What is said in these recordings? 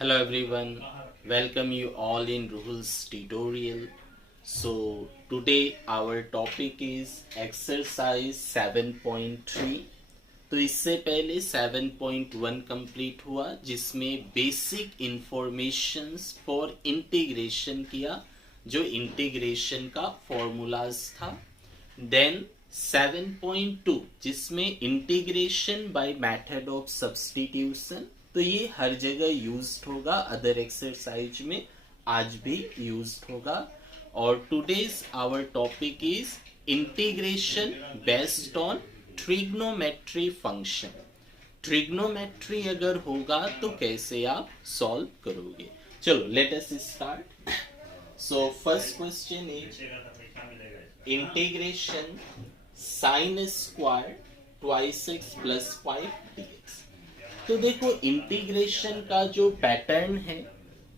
Hello everyone, welcome you all in Ruhul's tutorial. So today our topic is exercise 7.3. तो इससे पहले 7.1 complete हुआ जिसमें बेसिक इंफॉर्मेशंस फॉर इंटीग्रेशन किया, जो इंटीग्रेशन का फॉर्मूलाज था. देन 7.2 जिसमें integration by method of substitution, तो ये हर जगह यूज्ड होगा, अदर एक्सरसाइज में आज भी यूज्ड होगा. और today's our topic is integration based on trigonometry function. Trigonometry अगर होगा तो कैसे आप सॉल्व करोगे. चलो let us start. So first question is integration sine square twice x plus 5 dx. तो देखो इंटीग्रेशन का जो पैटर्न है,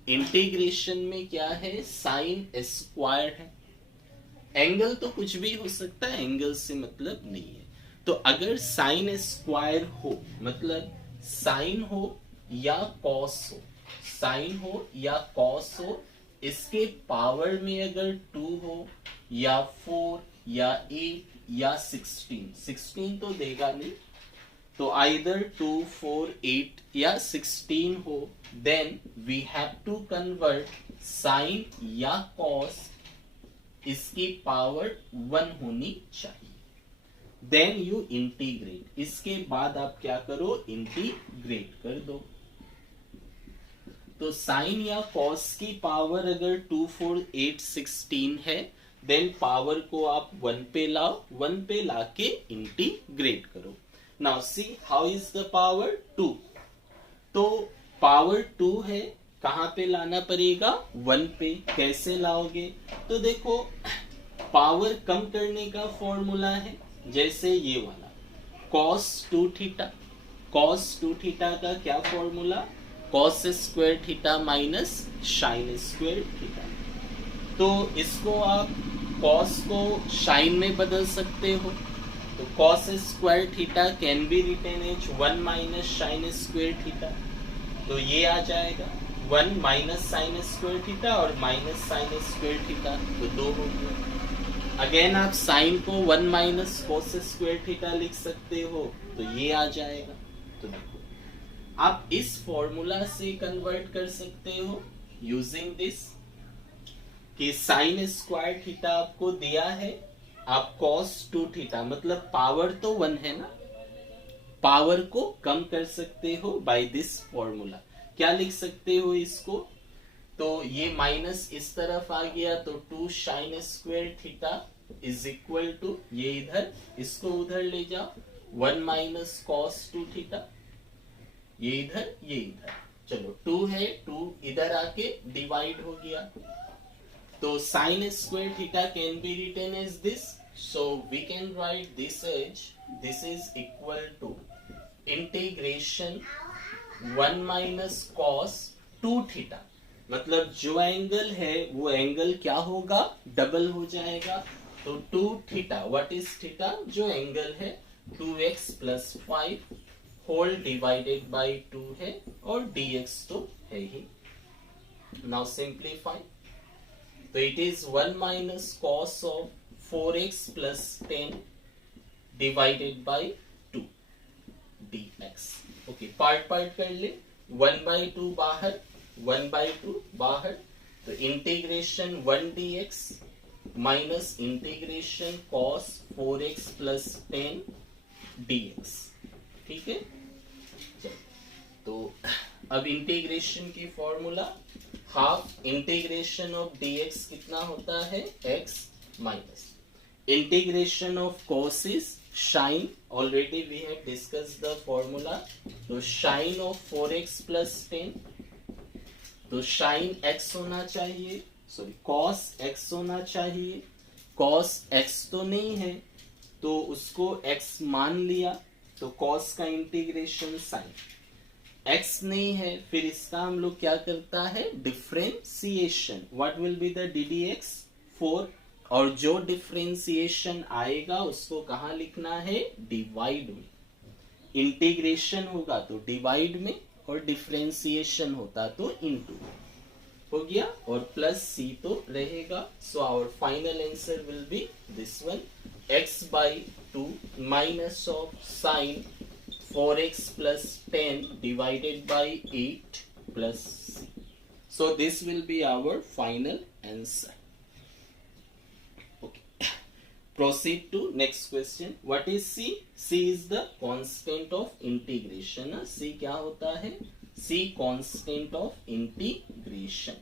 इंटीग्रेशन में क्या है, साइन स्क्वायर है. एंगल तो कुछ भी हो सकता है, एंगल से मतलब नहीं है. तो अगर साइन स्क्वायर हो मतलब साइन हो या कॉस हो, साइन हो या कॉस हो, इसके पावर में अगर 2 हो या 4 या 8 या 16 तो देगा नहीं, तो आइदर 2, 4, 8 या 16 हो, then we have to convert sine या कॉस, इसकी पावर 1 होनी चाहिए. देन यू इंटीग्रेट, इसके बाद आप क्या करो, इंटीग्रेट कर दो. तो साइन या कॉस की पावर अगर 2, 4, 8, 16 है, देन पावर को आप 1 पे लाओ, 1 पे लाके इंटीग्रेट करो. Now see how is the power 2. तो पावर 2 है, कहां पे लाना पड़ेगा, 1 पे. कैसे लाओगे, तो देखो पावर कम करने का फॉर्मूला है जैसे ये वाला cos 2 थीटा. cos 2 थीटा का क्या formula, cos square theta minus sine square theta. तो इसको आप cos को साइन में बदल सकते हो. तो cos square theta can be written as 1 minus sine square theta. तो ये आ जाएगा 1 माइनस साइन स्क्वायर थीटा और माइनस साइन स्क्वायर थीटा, तो 2 हो गया. अगेन आप साइन को 1 माइनस cos स्क्वायर थीटा लिख सकते हो, तो ये आ जाएगा. तो देखो आप इस फॉर्मूला से कन्वर्ट कर सकते हो यूजिंग दिस, कि साइन स्क्वायर थीटा आपको दिया है, आप cos 2 थीटा मतलब पावर तो 1 है ना, पावर को कम कर सकते हो बाय दिस फॉर्मूला. क्या लिख सकते हो इसको, तो ये माइनस इस तरफ आ गया, तो 2 sine square theta is equal to, ये इधर, इसको उधर ले जाओ, 1 माइनस cos 2 थीटा, ये इधर ये इधर. चलो 2 है, 2 इधर आके डिवाइड हो गया. तो sine square theta can be written as this, so we can write this as, this is equal to integration 1 minus cos 2 theta. मतलब जो एंगल है वो एंगल क्या होगा, डबल हो जाएगा. तो 2 थीटा, व्हाट इज थीटा, जो एंगल है 2x plus 5 whole divided by 2 है, और dx तो है ही. नाउ सिंप्लीफाई, तो it is 1 minus cos of 4x plus 10 divided by 2 dx. Okay, part part कर ले. 1/2 बाहर, 1/2 बाहर, तो integration 1 dx minus integration cos 4x plus 10 dx. ठीक है. तो अब इंटीग्रेशन की formula, half integration of dx कितना होता है, x minus integration of cos is sine, already we have discussed the formula. तो साइन ऑफ 4x प्लस 10, तो साइन x होना चाहिए, सॉरी cos x होना चाहिए. cos x तो नहीं है, तो उसको x मान लिया, तो cos का इंटीग्रेशन साइन. x नहीं है, फिर इसका हम लोग क्या करता है, differentiation. What will be the ddx 4, और जो डिफरेंशिएशन आएगा उसको कहां लिखना है, डिवाइड में. इंटीग्रेशन होगा तो डिवाइड में, और डिफरेंशिएशन होता तो इनटू हो गया, और प्लस सी तो रहेगा. So our final answer will be this one, x/2 minus of sine 4x plus 10 divided by 8 plus c. So this will be our final answer. Okay. Proceed to next question. What is c? C is the constant of integration. c क्या होता है? c constant of integration.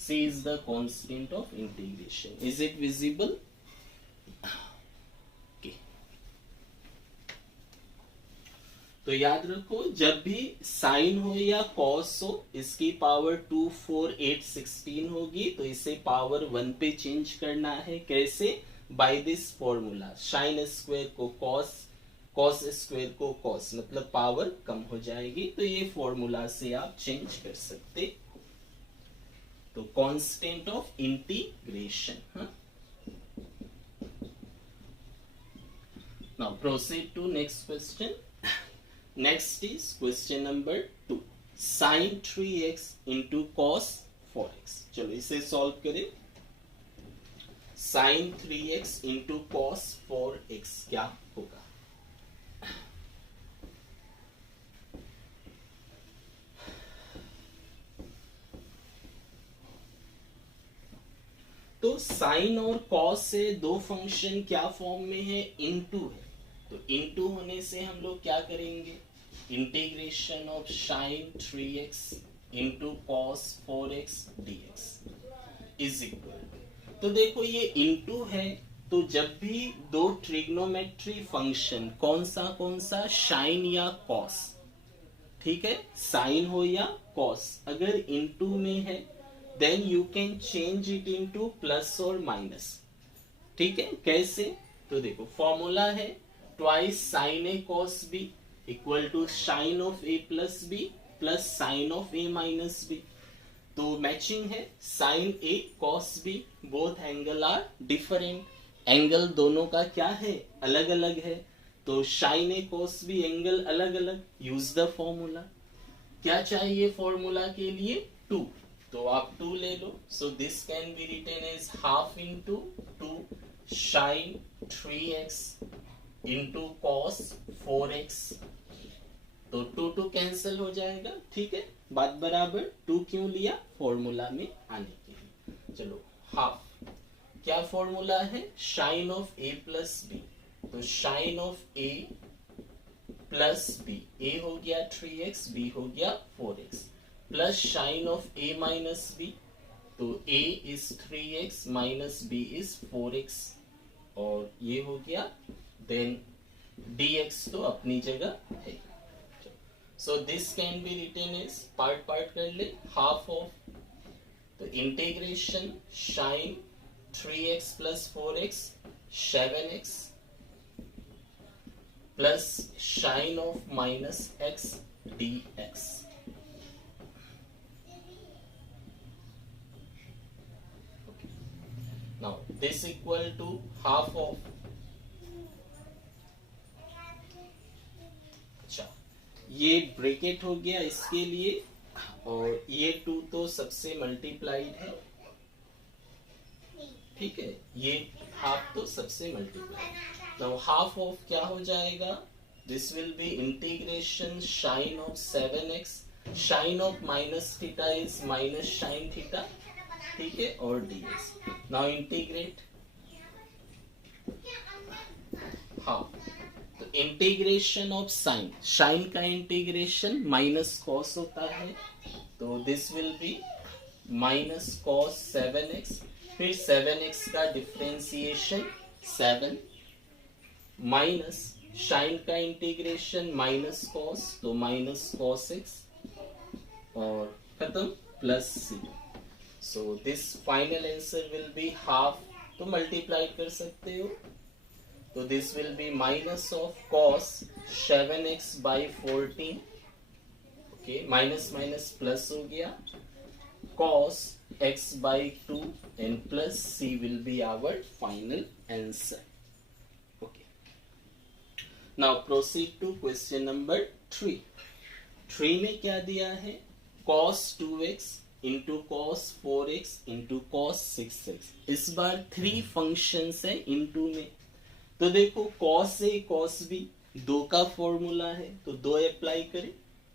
C is the constant of integration. Is it visible? Okay. तो याद रखो, जब भी sign हो या कॉस हो, इसकी पावर 2, 4, 8, 16 होगी, तो इसे पावर 1 पे चेंज करना है. कैसे? By this formula, sine square को कॉस, कॉस स्क्वायर को कॉस, मतलब पावर कम हो जाएगी. तो ये फॉर्मूला से आप चेंज कर सकते. तो constant of integration. Now proceed to next question. Next is question number 2, sine 3x into cos 4x. चलो इसे सॉल्व करें. Sign 3x into cos 4x क्या होगा? तो साइन और कॉस से दो फंक्शन क्या फॉर्म में है? इनटू है. तो इनटू होने से हम लोग क्या करेंगे? Integration of sign 3x into cos 4x dx is equal. तो देखो ये इनटू है, तो जब भी दो ट्रिग्नोमेट्री फंक्शन, कौन सा साइन या कॉस, ठीक है, साइन हो या कॉस, अगर इनटू में है then you can change it into plus or minus. ठीक है, कैसे? तो देखो फॉर्मूला है twice sin a cos b equal to sin of a plus b plus sin of a minus b. तो मैचिंग है sin a cos b, both angle are different. Angle दोनों का क्या है? अलग अलग है. तो sin a cos b angle अलग अलग. Use the formula. क्या चाहिए फॉर्मूला के लिए? 2. तो आप 2 ले लो. So this can be written as half into 2 sine 3x into cos 4x. तो 2 कैंसिल हो जाएगा. ठीक है, बात बराबर. 2 क्यों लिया? फॉर्मूला में आने के लिए. चलो हाफ, क्या फॉर्मूला है? Sine of a plus b. तो sine of a plus b, a हो गया 3x, b हो गया 4x, plus sine of a minus b. तो a is 3x minus b is 4x, और ये हो गया. देन dx तो अपनी जगह है. So this can be written as, part कर ले, हाफ ऑफ, तो integration sine 3x plus 4x 7x plus sine of minus x dx. Now this equal to half of, अच्छा ये ब्रैकेट हो गया इसके लिए, और ये 2 तो सबसे मल्टीप्लाइड है. ठीक है, ये हाफ तो सबसे मल्टीप्लाइड. तो हाफ ऑफ क्या हो जाएगा? This will be integration sine of 7x, sine of minus theta is minus sine theta. ठीक है, और dx. Now integrate half. तो इंटीग्रेशन ऑफ साइन, साइन का इंटीग्रेशन माइनस कॉस होता है. तो this will be minus cos 7x, फिर 7x का डिफरेंशिएशन 7, माइनस साइन का इंटीग्रेशन माइनस कॉस, तो माइनस कॉस x, और खत्म, plus c. So this final answer will be half. तो मल्टीप्लाई कर सकते हो. तो this will be minus of cos 7x by 14. Okay, minus minus plus हो गया, cos x by 2 and plus c will be our final answer. Okay, now proceed to question number 3। 3 में क्या दिया है, cos 2x into cos 4x into cos 6x। इस बार 3 functions है into में। तो देखो cos a cos b 2 का फॉर्मूला है, तो 2 अप्लाई करें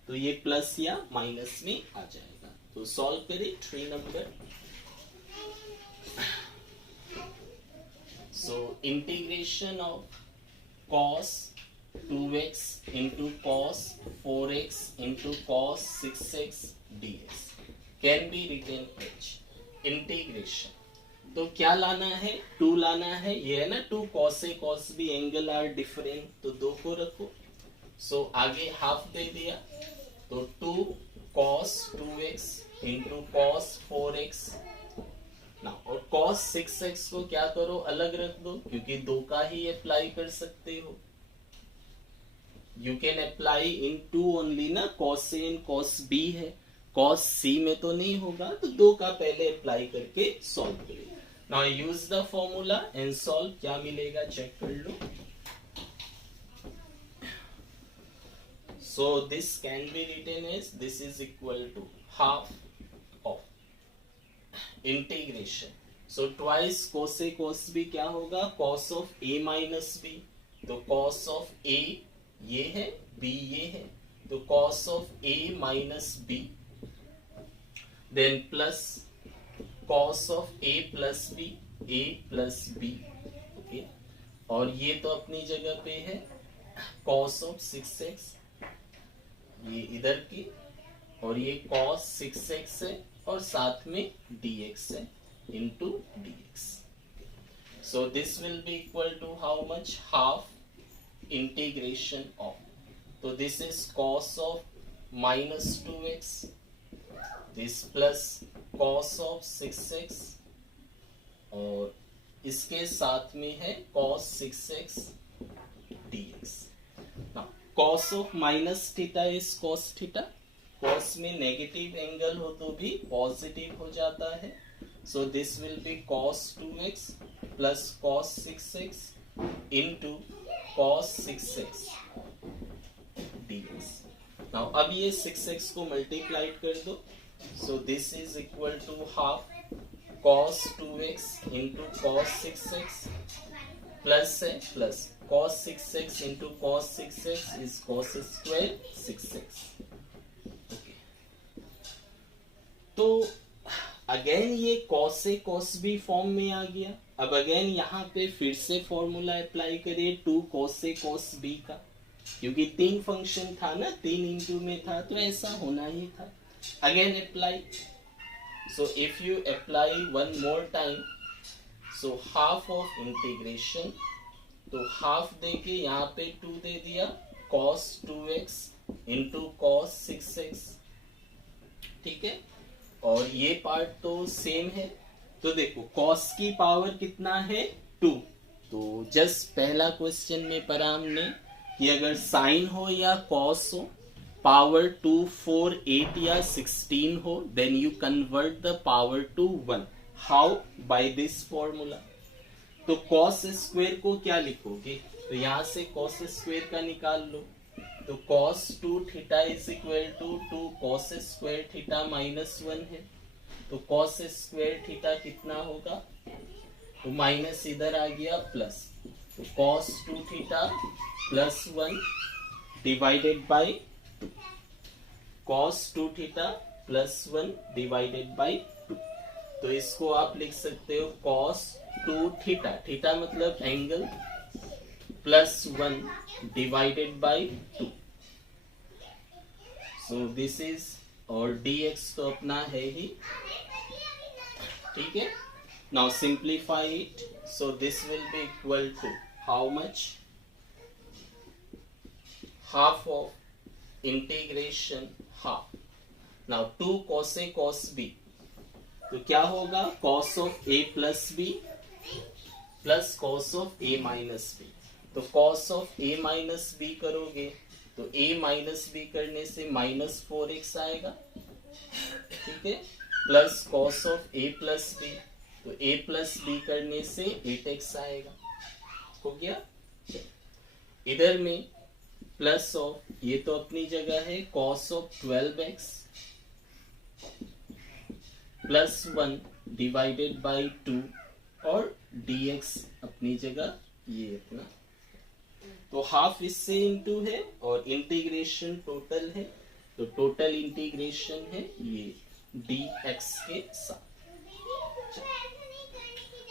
तो ये प्लस या माइनस में आ जाएगा। तो सॉल्व करें 3 number. So integration of cos 2x into cos 4x into cos 6x dx can be written as integration. तो क्या लाना है, 2 लाना है, ये है ना 2 cos a cos b angle are different, तो 2 को रखो। सो आगे हाफ दे दिया, तो 2 cos 2x into cos 4x ना, और cos 6x को क्या करो, अलग रख दो, क्योंकि 2 का ही अप्लाई कर सकते हो। You can apply in 2 only ना, cos a and cos b है, cos c में तो नहीं होगा, तो 2 का पहले अप्लाई करके सॉल्व करिए। Now use the formula and solve. क्या मिलेगा चेक कर लो। So this can be written as this is equal to half of integration. So twice cos a cos b क्या होगा, cos of a minus b, तो cos of a ये है, b ये है, तो cos of a minus b, then plus cos of a plus b, a plus b, okay. और ये तो अपनी जगह पे है, cos ऑफ 6x ये इधर की, और ये cos 6x है, और साथ में dx है into dx। So this will be equal to how much, half integration of, so this is cos of minus 2x, this plus cos of 6x, और इसके साथ में है cos 6x dx। now cos of minus theta is cos theta, cos में negative angle हो तो भी positive हो जाता है, so this will be cos 2x plus cos 6x into cos 6x dx। now अब ये 6x को मल्टीप्लाई कर दो, so this is equal to half cos 2x into cos 6x plus है, plus cos 6x into cos 6x is cos square 6x। okay. तो again ये cos a cos b form में आ गया। अब again यहाँ पे फिर से फॉर्मूला अप्लाई करिए 2 cos a cos b का, क्योंकि 3 फंक्शन था ना, 3 इंटू में था, तो ऐसा होना ही था। Again apply, so if you apply one more time, so half of integration, तो हाफ देके यहाँ पे 2 दे दिया, cos 2x into cos 6x, ठीक है। और ये पार्ट तो सेम है, तो देखो cos की पावर कितना है 2, तो जस्ट पहला क्वेश्चन में पढ़ा हमने कि अगर साइन हो या cos हो, पावर 2 4 8 या 16 हो, then you convert the power to 1। How, by this formula. तो cos स्क्वेयर को क्या लिखोगे, तो यहां से cos स्क्वेयर का निकाल लो, तो cos 2 theta is equal to 2 cos square theta minus 1 है, तो cos स्क्वेयर थीटा कितना होगा, तो माइनस इधर आ गया प्लस, तो cos 2 theta plus 1 divided by 2, cos 2 theta plus 1 divided by 2। तो इसको आप लिख सकते हो cos 2 थीटा, थीटा मतलब angle, plus 1 divided by 2। So this is, और dx तो अपना है ही, ठीक है। Now simplify it, so this will be equal to how much, half of integration half. Now 2 cos a cos b, तो क्या होगा, cos of a plus b plus cos of a minus b। तो cos of a minus b करोगे, तो a minus b करने से minus 4x आएगा, ठीक है, plus cos of a plus b, तो a प्लस b करने से 8x आएगा, हो गया। इधर में प्लस ऑफ ये तो अपनी जगह है cos of 12x plus 1 divided by 2 और dx अपनी जगह ये अपना, तो हाफ इससे इंटू है और इंटीग्रेशन टोटल है, तो टोटल इंटीग्रेशन है ये dx के साथ।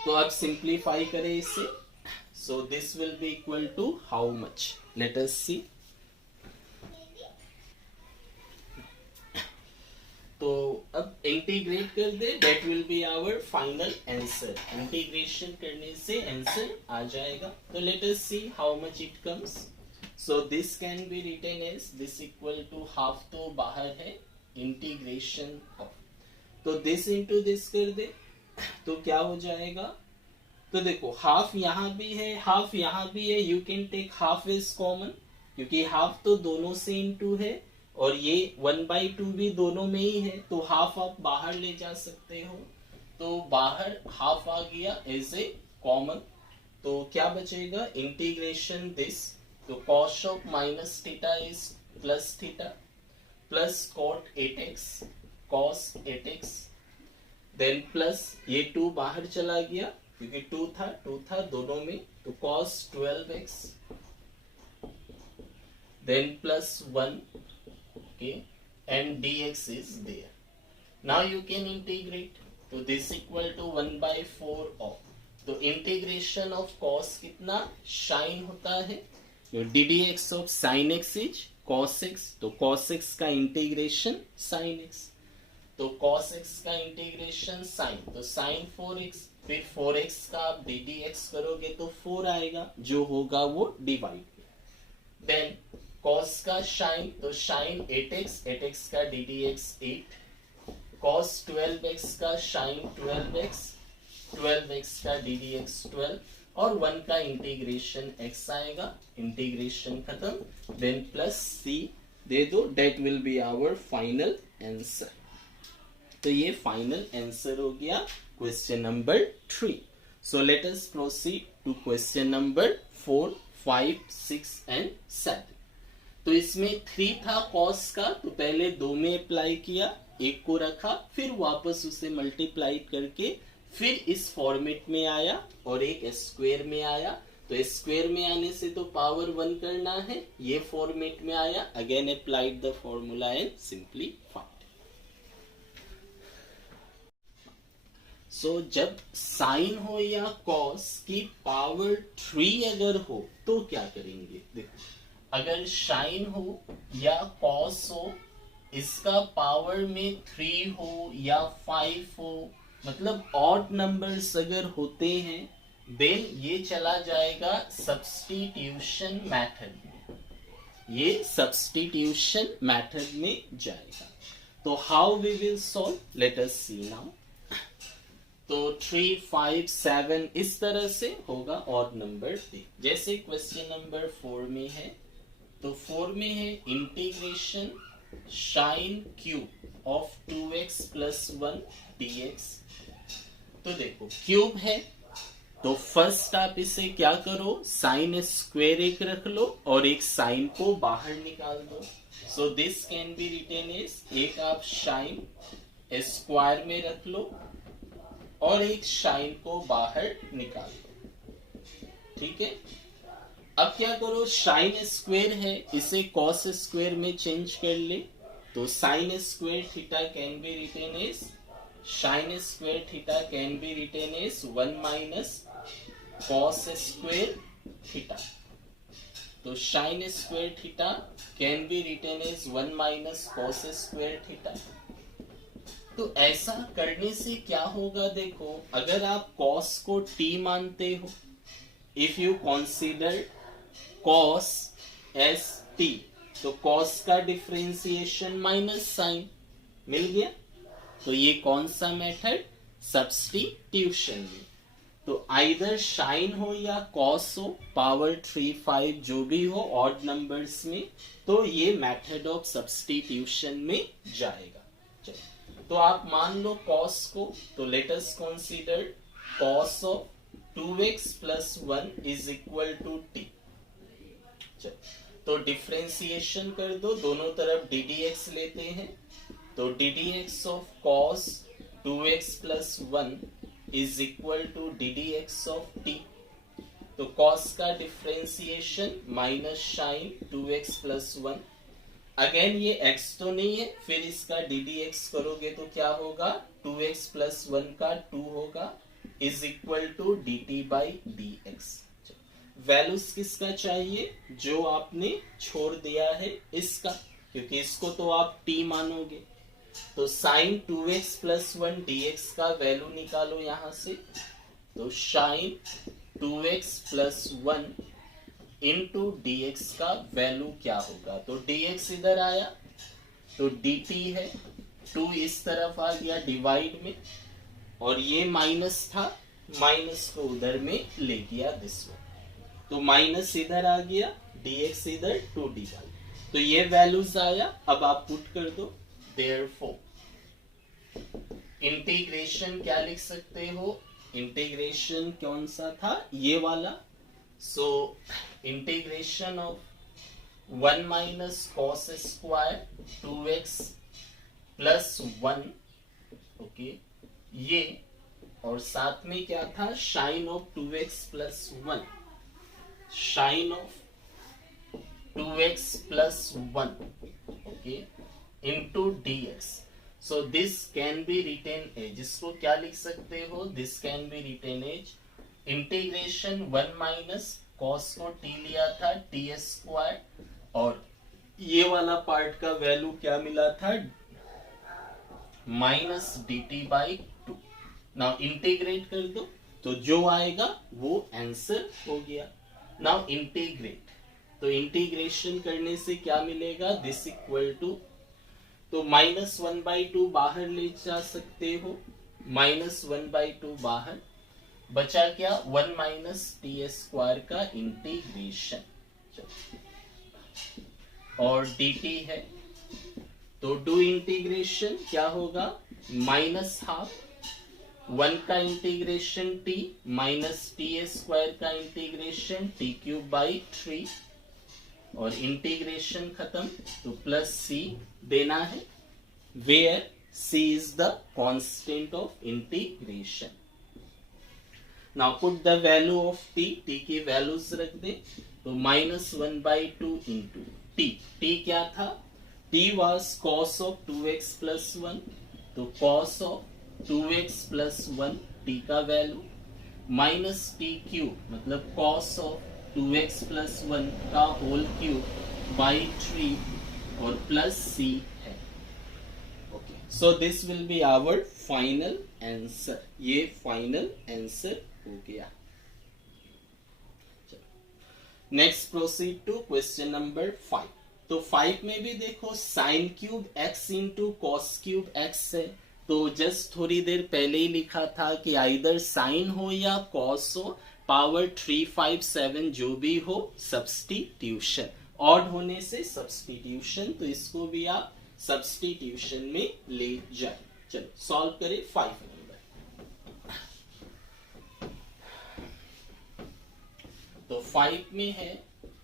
तो अब सिंप्लीफाई करें इसे, so this will be equal to how much, let us see. तो अब इंटीग्रेट कर दे, that will be our final answer. Integration करने से आंसर आ जाएगा। तो let us see how much it comes. So this can be written as this equal to half, तो बाहर है इंटीग्रेशन ऑफ, तो दिस इंटू दिस कर दे तो क्या हो जाएगा। तो देखो हाफ यहाँ भी है, हाफ यहाँ भी है, you can take half is common, क्योंकि हाफ तो दोनों से इंटू है और ये 1/2 भी दोनों में ही है, तो हाफ आप बाहर ले जा सकते हो, तो बाहर हाफ आ गया एज ए कॉमन। तो क्या बचेगा, इंटीग्रेशन दिस, तो cos of minus theta is plus theta plus cot 8x cos 8x, then plus ये 2 बाहर चला गया क्योंकि 2 था दोनों में, तो cos 12x then plus 1, okay, and dx is there. Now you can integrate, तो this equal to 1/4 of, तो इंटीग्रेशन ऑफ cos कितना sin होता है, तो ddx of sin x is cos x, तो cos x का इंटीग्रेशन sin x, तो cos x का इंटीग्रेशन sin, तो sin 4x, फिर 4x का आप ddx करोगे तो 4 आएगा, जो होगा वो डिवाइड, देन cos का sin, तो sin 8x, 8x का ddx 8, cos 12x का sin 12x, 12x का ddx 12, और 1 का इंटीग्रेशन x आएगा, इंटीग्रेशन खत्म, देन प्लस c दे दो, that will be our final answer. तो ये फाइनल आंसर हो गया question number 3। So let us proceed to question number 4, 5, 6 and 7। तो इसमें 3 था कॉस का, तो पहले 2 में अप्लाई किया, एक को रखा, फिर वापस उसे मल्टीप्लाई करके फिर इस फॉर्मेट में आया और एक स्क्वायर में आया, तो स्क्वायर में आने से तो पावर 1 करना है, ये फॉर्मेट में आया, again applied the formula and simplified. सो जब साइन हो या कॉस की पावर 3 अगर हो तो क्या करेंगे, देखो अगर साइन हो या कॉस हो, इसका पावर में 3 हो या 5 हो, मतलब ऑड नंबर्स अगर होते हैं, देन ये चला जाएगा सब्स्टिट्यूशन मेथड में, ये सब्स्टिट्यूशन मेथड में जाएगा। तो how we will solve, let us see now. तो 3, 5, 7 इस तरह से होगा ऑड नंबर से, जैसे क्वेश्चन नंबर 4 में है, तो 4 में है integration sine cube of 2x plus 1 dx। तो देखो क्यूब है, तो फर्स्ट आप इसे क्या करो, साइन स्क्वायर एक रख लो और एक साइन को बाहर निकाल दो, so this can be written as, एक आप साइन स्क्वायर में रख लो और एक साइन को बाहर निकाल दो, ठीक है। अब क्या करो, साइन स्क्वायर है, इसे कॉस स्क्वायर में चेंज कर ले, तो sine square theta can be written as, sine square theta can be written as 1 minus cos square theta, तो sine square theta can be written as 1 minus cos square theta. तो ऐसा करने से क्या होगा, देखो अगर आप कॉस को t मानते हो, if you consider cos S t, तो कॉस का डिफरेंशिएशन माइनस साइन मिल गया, तो ये कौन सा मेथड, सब्स्टिट्यूशन में। तो आइदर साइन हो या कॉस हो, पावर 3, 5 जो भी हो ऑड नंबर्स में, तो ये मेथड ऑफ सब्स्टिट्यूशन में जाएगा। चलिए तो आप मान लो कॉस को, तो let us consider cos of 2x plus 1 is equal to t। तो डिफरेंशिएशन कर दो, दोनों तरफ डी डी एक्स लेते हैं, तो d d x of cos 2x plus 1 is equal to d d x of t. तो कॉस का differentiation minus sine 2x plus 1, again ये x तो नहीं है, फिर इसका डी डी एक्स करोगे तो क्या होगा, 2x प्लस 1 का 2 होगा, is equal to d t by d x. Values किसका चाहिए, जो आपने छोड़ दिया है इसका, क्योंकि इसको तो आप t मानोगे। तो साइन 2x प्लस 1 dx का वैल्यू निकालो यहां से, तो sine 2x plus 1 into dx का वैल्यू क्या होगा, तो dx इधर आया तो dt है, 2 इस तरफ आ गया डिवाइड में, और ये माइनस था, माइनस को उधर में ले गया दिस वन, तो माइनस इधर आ गया, dx इधर 2dy, तो ये वैल्यूज आया। अब आप पुट कर दो, देयरफॉर इंटीग्रेशन क्या लिख सकते हो, इंटीग्रेशन कौन सा था, ये वाला, so integration of 1 minus cos square 2x plus 1, okay, ये, और साथ में क्या था, sine of 2x plus 1, sine of 2x plus 1, okay, into dx। So this can be written as, इसको क्या लिख सकते हो, this can be written as integration 1 minus cos को t लिया था t स्क्वायर, और ये वाला पार्ट का वैल्यू क्या मिला था, minus D t by 2। Now integrate कर दो, तो जो आएगा वो आंसर हो गया। नाउ इंटीग्रेट, तो इंटीग्रेशन करने से क्या मिलेगा, दिस इक्वल टू, तो माइनस 1/2 बाहर ले जा सकते हो, माइनस 1/2 बाहर, बचा क्या, 1 माइनस टी स्क्वायर का इंटीग्रेशन, और dt है, तो डू इंटीग्रेशन क्या होगा, माइनस हाफ 1 का integration t minus t square का इंटीग्रेशन t क्यूब बाई 3, और इंटीग्रेशन खत्म, तो प्लस c देना है, where c is the constant of integration. Now put the value of t, t की वैल्यूज रख दे, तो माइनस 1/2 इंटू t क्या था, t was cos of 2x plus 1, तो cos of 2x plus 1 t का वैल्यू, माइनस टी क्यूब मतलब cos of 2x plus 1 का होल क्यूब बाई 3, और प्लस c है, okay. So this will be our final answer, ये final answer हो गया। Next proceed to question number 5। तो 5 में भी देखो sine cube x into cos cube x है, तो जस्ट थोड़ी देर पहले ही लिखा था कि आइदर साइन हो या कॉस हो, पावर 3, 5, 7 जो भी हो, सब्स्टिट्यूशन, ऑड होने से सब्स्टिट्यूशन, तो इसको भी आप सब्स्टिट्यूशन में ले जाए। चलो सॉल्व करें 5 नंबर। तो 5 में है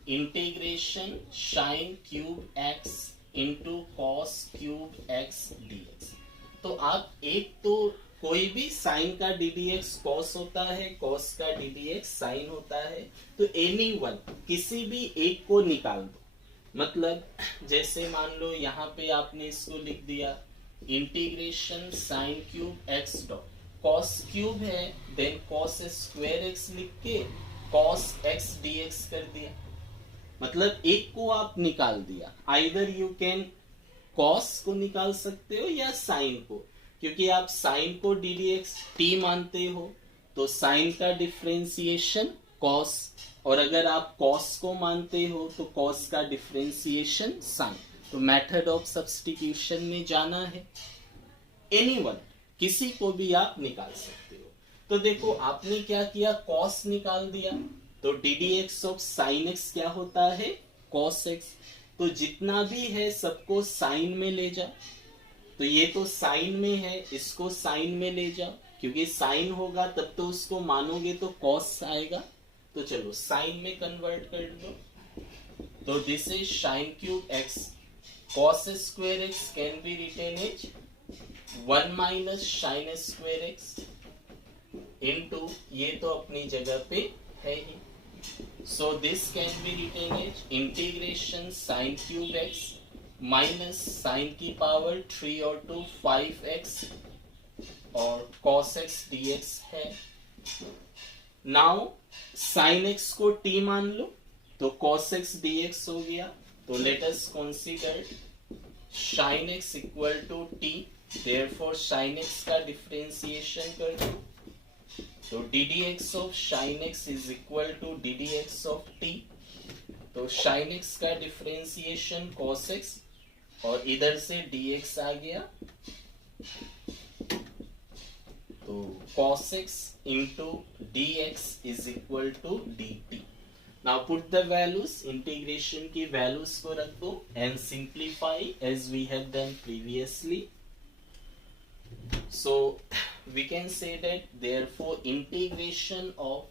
integration sine cube x into cos cube x dx। तो आप एक तो कोई भी साइन का डी डी एक्स कॉस होता है, कॉस का डी डी एक्स साइन होता है, तो एनी वन किसी भी एक को निकाल दो। मतलब जैसे मान लो यहाँ पे आपने इसको लिख दिया integration sine cube x dot cos cube है, देन कॉस स्क्वायर एक्स लिख के कॉस एक्स डी एक्स कर दिया, मतलब एक को आप निकाल दिया। आइदर यू कैन कॉस को निकाल सकते हो या साइन को, क्योंकि आप साइन को डी डी एक्स टी मानते हो, तो साइन का डिफरेंशिएशन कॉस, और अगर आप कॉस को मानते हो तो कॉस का डिफरेंशिएशन साइन। तो मेथड ऑफ सब्स्टिट्यूशन में जाना है, एनीवन किसी को भी आप निकाल सकते हो। तो देखो आपने क्या किया, कॉस निकाल दिया, तो d d x of sine x क्या होता है, कॉस एक्स। तो जितना भी है सबको साइन में ले जाओ, तो ये तो साइन में है, इसको साइन में ले जाओ, क्योंकि साइन होगा तब तो उसको मानोगे तो कॉस आएगा। तो चलो साइन में कन्वर्ट कर लो, तो this is sine cube x, cos square x can be written as 1 minus sine square x into, ये तो अपनी जगह पे है ही, so this can be written as integration sine cube x minus sine की पावर 3 और 2 5x और cos x dx है। नाउ साइन x को t मान लो तो cos x dx हो गया, तो let us consider sin x equal to t, therefore sin x का डिफरेंशिएशन कर दो, तो ddx of sin x is equal to ddx of t, तो sin x का डिफरेंशिएशन cos x और इधर से dx आ गया, तो cos x into dx is equal to dt। Now put the values, integration की वैल्यूज को रख दो and simplify as we have done previously. So we can say that therefore integration of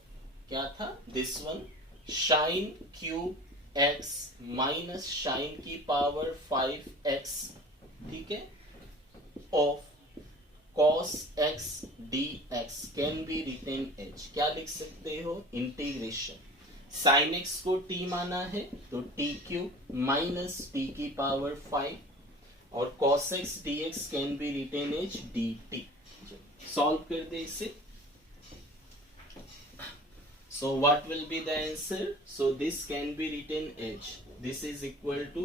क्या था this one, sine cube x minus sine की power 5x, ठीक है, of cos x dx can be written as, क्या लिख सकते हो, integration sin x को t माना है तो t क्यूब माइनस t की पावर 5 और cos x dx can be written as dt। Solve कर दे इसे। So what will be the answer? So this can be written as, this is equal to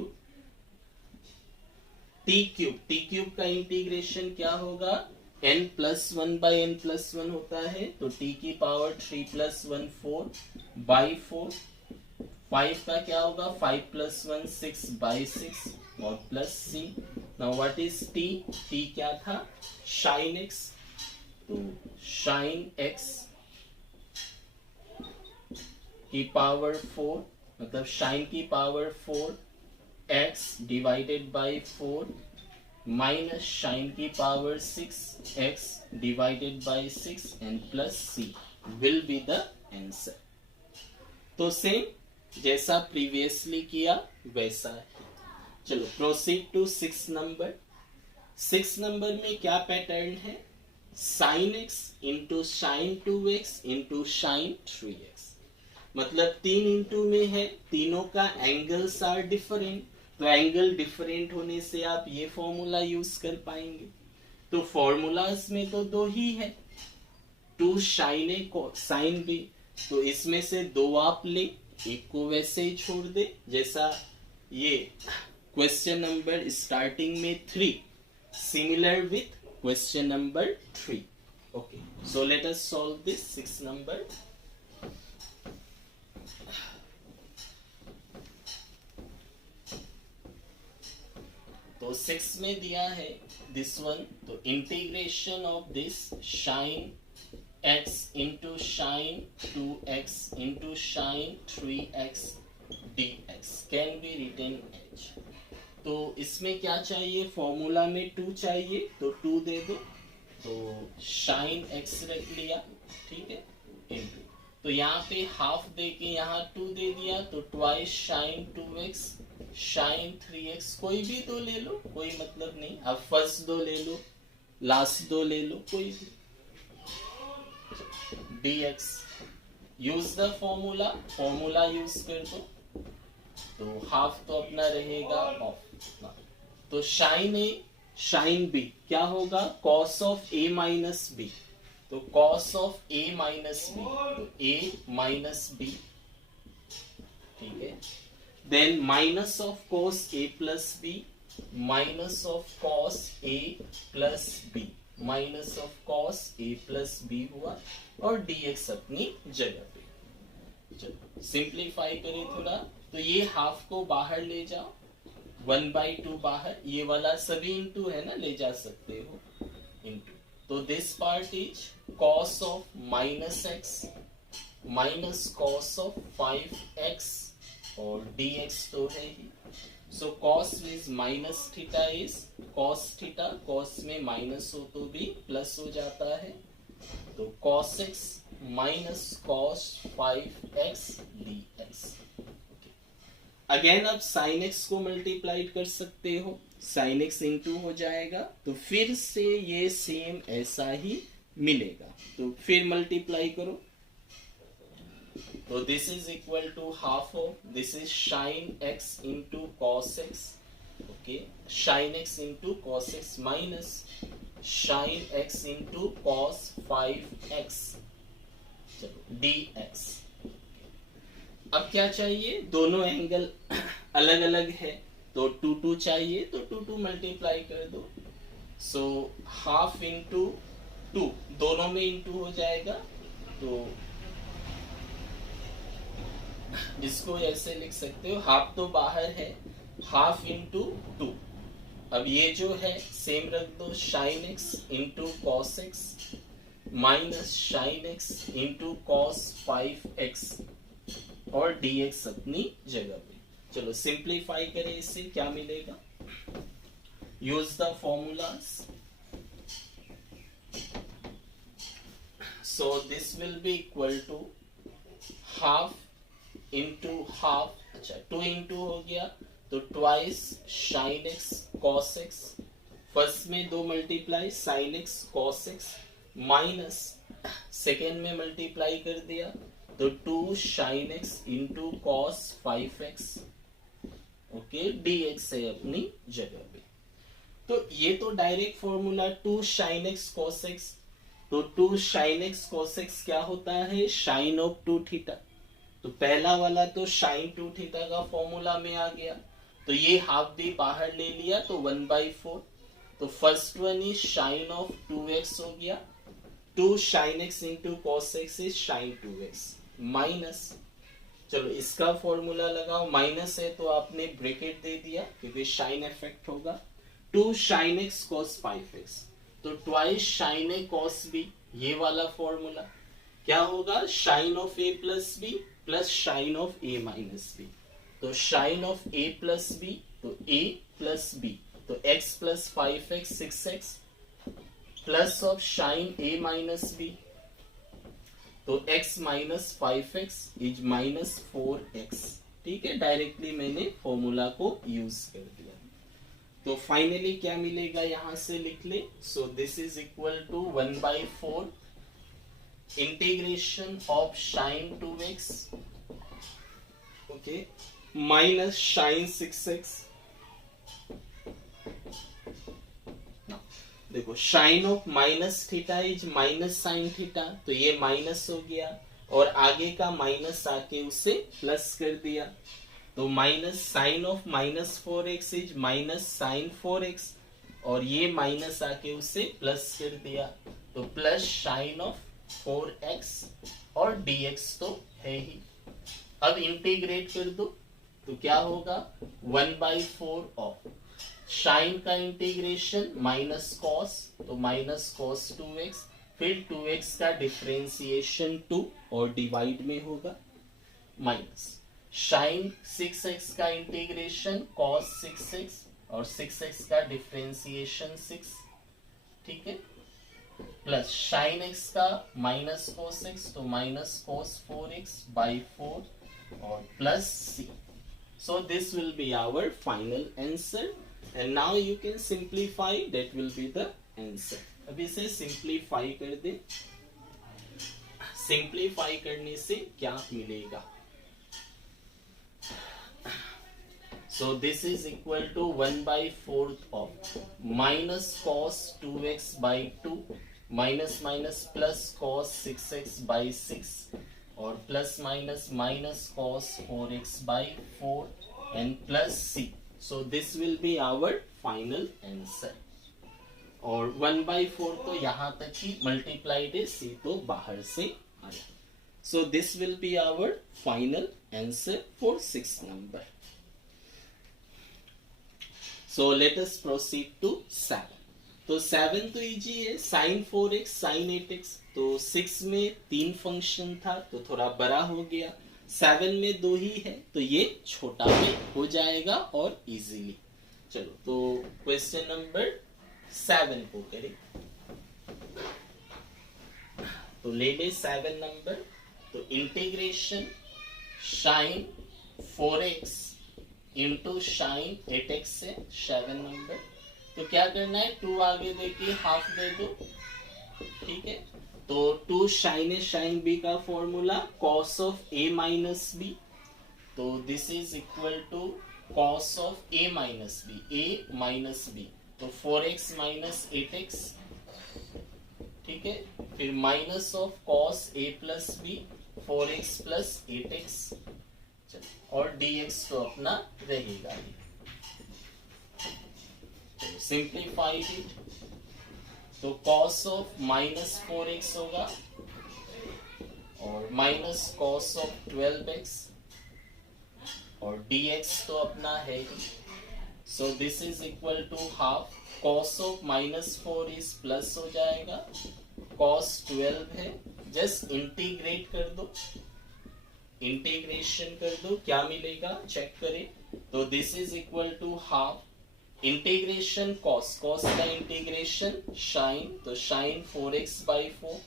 t cube, t cube का integration क्या होगा, n plus 1 by n plus 1 होता है, तो t की पावर 3 प्लस 1 4 बाई 4, 5 का क्या होगा 5 प्लस 1 6 बाई 6 और plus c। Now what is t, t क्या था sin x, तो sin x की पावर 4 मतलब साइन की power 4 x divided by 4 minus sine की power 6 x divided by 6 and plus c will be the answer. तो same जैसा previously किया वैसा है। चलो प्रोसीड टू 6 नंबर। 6 नंबर में क्या पैटर्न है, sine x into sine 2x into sine 3x, मतलब 3 इंटू में है, तीनों का एंगल्स आर डिफरेंट, तो एंगल डिफरेंट होने से आप ये फॉर्मूला यूज कर पाएंगे। तो फॉर्मूलाज में तो 2 ही है, 2 साइन ए साइन बी, तो इसमें से 2 आप ले, एक को वैसे ही छोड़ दे, जैसा ये क्वेश्चन नंबर स्टार्टिंग में 3 similar with question number 3। Okay, so let us solve this 6 number. तो 6 में दिया है दिस वन, तो integration of this sine x into sine 2x into sine 3x dx can be written as. तो इसमें क्या चाहिए, फॉर्मूला में 2 चाहिए तो 2 दे दो, तो साइन x रख लिया, ठीक है, इंटू, तो यहाँ पे हाफ दे के यहाँ 2 दे दिया, तो twice sign 2x sign 3x, कोई भी 2 ले लो, कोई मतलब नहीं, अब फर्स्ट 2 ले लो, लास्ट 2 ले लो, कोई भी, dx use the formula, formula use कर दो, तो हाफ तो अपना रहेगा ऑफ, तो साइन ए साइन बी क्या होगा, cos of a minus b, तो cos of a minus b, तो ए माइनस बी, ठीक है, then minus of cos a plus b, minus of cos a plus b, minus of cos a plus b हुआ और dx अपनी जगह पे। चलो सिंप्लीफाई करें थोड़ा, तो ये हाफ को बाहर ले जाओ, 1/2 बाहर, ये वाला सभी इंटू है ना, ले जा सकते हो इंटू, तो this part is cos of minus x minus cos of 5x और dx तो है ही, so cos means minus theta is cos theta, cos में माइनस हो तो भी प्लस हो जाता है, तो cos x minus cos 5x dx। Again आप साइन एक्स को मल्टीप्लाई कर सकते हो, साइन एक्स इंटू हो जाएगा, तो फिर से ये सेम ऐसा ही मिलेगा, तो फिर मल्टीप्लाई करो, तो this is equal to half of this is sine x into cos x, okay, sine x into cos x minus sine x into cos 5x, चलो dx। अब क्या चाहिए, दोनों एंगल अलग अलग है, तो 2 चाहिए, तो 2 मल्टीप्लाई कर दो, सो हाफ इंटू 2, दोनों में इंटू हो जाएगा, तो इसको ऐसे लिख सकते हो, हाफ तो बाहर है, हाफ इंटू 2, अब ये जो है सेम रख दो, sign x into cos x minus sine x into cos 5x और dx अपनी जगह पे। चलो सिंप्लीफाई करें, इससे क्या मिलेगा, use the formulas, so this will be equal to half into half, अच्छा 2 इंटू हो गया, तो twice sine x cos x, first में 2 multiply sine x cos x minus second में मल्टीप्लाई कर दिया, तो 2 sine x into cos 5x, ओके, dx है अपनी जगह पे। तो ये तो direct formula 2 sine x cos x, तो 2 साइन एक्स कॉस एक्स क्या होता है, साइन ऑफ 2 थीटा, तो पहला वाला तो साइन 2 थीटा का फॉर्मूला में आ गया, तो ये हाफ भी बाहर ले लिया, तो 1/4, तो first one is sine of 2x हो गया, 2 sine x into cos x is sine 2x minus, चलो इसका फॉर्मूला लगाओ, माइनस है तो आपने ब्रैकेट दे दिया क्योंकि साइन इफेक्ट होगा, 2 साइन एक्स कॉस 5x, तो twice sine a cos b, ये वाला फॉर्मूला क्या होगा, sine of a plus b plus sine of a minus b, तो sine of a plus b, तो a प्लस बी, तो x plus 5x 6x plus of sine a minus b, तो x minus 5x is minus 4x, ठीक है, directly मैंने formula को use कर दिया, तो फाइनली क्या मिलेगा यहां से लिख ले, so this is equal to 1/4 integration of sine 2x, okay, minus sine 6x, देखो sine of minus theta is minus sine theta, तो ये माइनस हो गया और आगे का माइनस आके उसे प्लस कर दिया, तो minus sine of minus 4x is minus sine 4x और ये माइनस आके उसे प्लस कर दिया, तो प्लस साइन ऑफ 4x और dx तो है ही, अब इंटीग्रेट कर दो, तो क्या होगा 1/4 ऑफ साइन का इंटीग्रेशन माइनस कॉस, तो माइनस कॉस 2x, फिर 2x का डिफरेंशिएशन 2 और डिवाइड में होगा, माइनस साइन 6x का इंटीग्रेशन कॉस 6x और 6x का डिफरेंशिएशन 6, ठीक है, प्लस साइन x का माइनस कॉस x, तो माइनस कॉस 4x/4 और plus c, so this will be our final answer and now you can simplify, that will be the answer। अब इसे simplify कर दे, simplify करने से क्या मिलेगा, so this is equal to 1/4 of minus cos 2x/2 minus minus plus cos 6x/6 और plus minus minus cos 4x/4 and plus c, so this will be our final answer, और 1/4 तो यहां तक ही मल्टीप्लाइड है, c तो बाहर से आया, so this will be our final answer for 6 number। So let us proceed to 7। तो 7 तो इजी है, sin 4x sin 8x, तो 6 में 3 फंक्शन था तो थोड़ा बड़ा हो गया, 7 में 2 ही है तो ये छोटा में हो जाएगा और इजीली। चलो तो क्वेश्चन नंबर 7 को करें, तो ले ले 7 नंबर, तो integration sin 4x into sine 8x से 7 नंबर। तो क्या करना है, 2 आगे देके हाफ दे दो, ठीक है। तो 2 साइन बी का formula cos of a minus b, तो this is equal to cos of a minus b, तो 4x माइनस 8x, ठीक है। फिर minus of cos a plus b 4x plus 8x, और dx तो अपना रहेगा। सिंप्लीफाइड इट, तो कॉस ऑफ माइनस 4x होगा और माइनस कॉस ऑफ 12x, और dx तो अपना है ही। So this is equal to half, cos of minus 4 is plus हो जाएगा, कॉस 12 है, जस्ट इंटीग्रेट कर दो, इंटीग्रेशन कर दो, क्या मिलेगा चेक करें। तो this is equal to half integration cos, cos का इंटीग्रेशन साइन, तो साइन 4x/4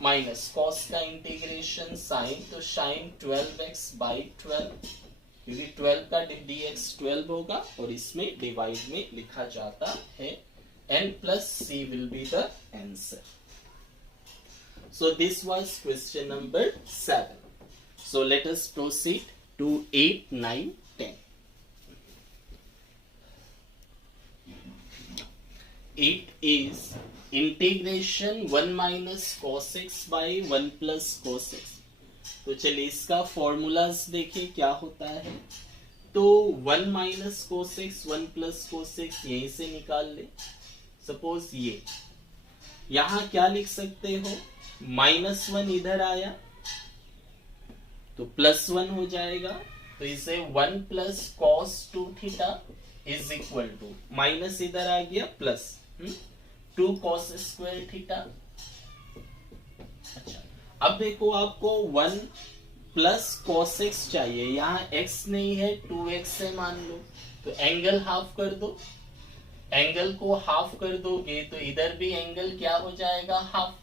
माइनस कॉस का इंटीग्रेशन साइन, तो साइन 12x/12, क्योंकि 12 का dx 12 होगा और इसमें डिवाइड में लिखा जाता है, n plus c will be the answer. So this was question number 7. So let us proceed to 8, 9, 10. 8 is integration 1 minus cos x by 1 plus cos x. तो चलिए इसका फॉर्मूलाज देखिए क्या होता है। तो 1 minus cos x 1 plus cos x यहीं से निकाल ले। सपोज ये यहां क्या लिख सकते हो, -1 इधर आया तो +1 हो जाएगा, तो इसे 1 plus cos 2 theta is equal to, minus इधर आ गया प्लस 2 कॉस स्क्वायर थीटा। अच्छा, अब देखो आपको 1 प्लस कॉस एक्स चाहिए, यहाँ x नहीं है 2x है मान लो, तो एंगल हाफ कर दो। एंगल को हाफ कर दोगे तो इधर भी एंगल क्या हो जाएगा, हाफ।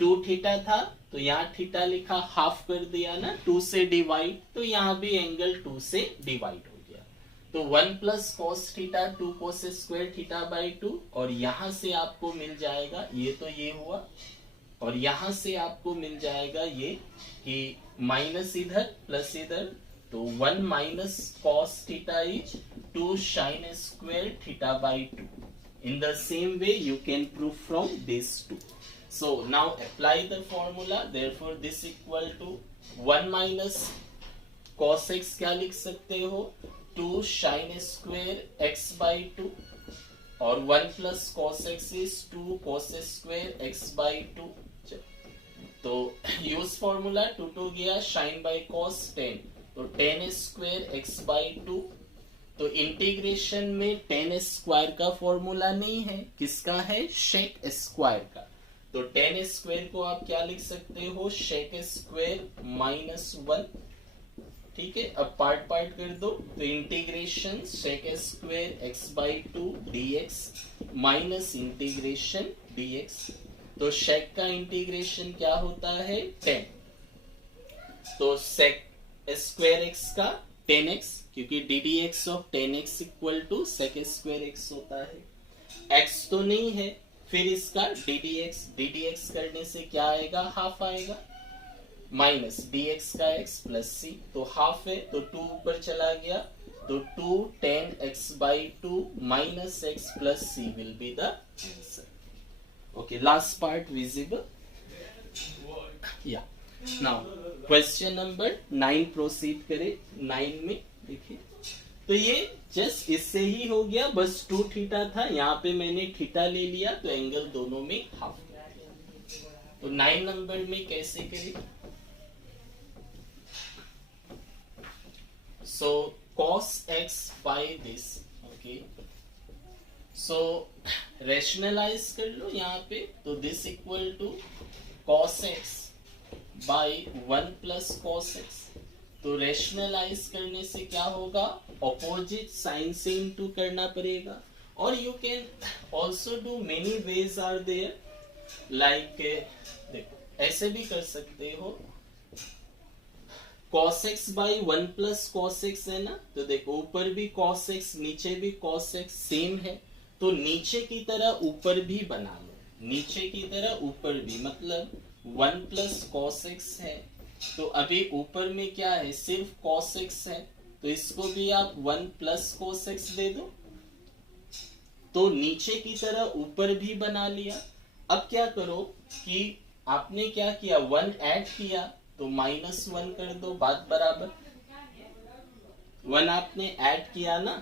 2 थीटा था तो यहाँ थीटा लिखा, हाफ कर दिया ना 2 से डिवाइड, तो यहाँ भी एंगल 2 से डिवाइड हो गया। तो 1 plus cos theta 2 cos square theta by 2, और यहां से आपको मिल जाएगा, ये तो ये हुआ, और यहां से आपको मिल जाएगा ये कि माइनस इधर प्लस इधर, तो 1 minus cos theta is 2 sine square theta by 2। In the same way you can prove from these two. So now apply the formula. Therefore this equal to 1 minus cos x क्या लिख सकते हो, 2 sin square x by 2, और 1 plus cos x is 2 cos square x by 2। तो use formula 2 गया, sin by cos 10, तो 10 square x by 2। तो integration में 10 स्क्वायर का फॉर्मूला नहीं है, किसका है, शेक स्क्वायर का। तो 10 स्क्वायर को आप क्या लिख सकते हो, शेक स्क्वायर -1। ठीक है, अब पार्ट पार्ट कर दो, तो integration shake square x by 2 dx minus integration dx। तो शेक का इंटीग्रेशन क्या होता है, 10, तो शेक स्क्वायर x का 10x, क्योंकि ddx of 10x equal to sec square x होता है। x तो नहीं है, फिर इसका ddx करने से क्या आएगा, हाफ आएगा, माइनस dx का x प्लस c, तो हाफ है तो 2 ऊपर चला गया, तो 2 10x by 2 minus x plus c will be the answer. Okay, last part visible, या नाउ क्वेश्चन नंबर 9 प्रोसीड करें। 9 में देखिए, तो ये जस्ट इससे ही हो गया, बस 2 थीटा था, यहाँ पे मैंने थीटा ले लिया, तो एंगल दोनों में हाफ कर दिया। तो 9 नंबर में कैसे करें, सो cos x by this, okay, so rationalize कर लो यहाँ पे, तो this equal to cos x by 1 plus cos x. तो रेशनलाइज करने से क्या होगा, ऑपोजिट साइन से इनटू करना पड़ेगा, और you can also do many ways are there, like देखो ऐसे भी कर सकते हो, cos x by 1 plus cos x है ना, तो देखो ऊपर भी cos x नीचे भी cos x सेम है, तो नीचे की तरह ऊपर भी बना लो, नीचे की तरह ऊपर भी, मतलब 1 प्लस cos x है, तो अभी ऊपर में क्या है, सिर्फ cos x है, तो इसको भी आप 1 प्लस cos x दे दो, तो नीचे की तरह ऊपर भी बना लिया। अब क्या करो कि आपने क्या किया, 1 ऐड किया तो -1 कर दो, बात बराबर। 1 आपने ऐड किया ना,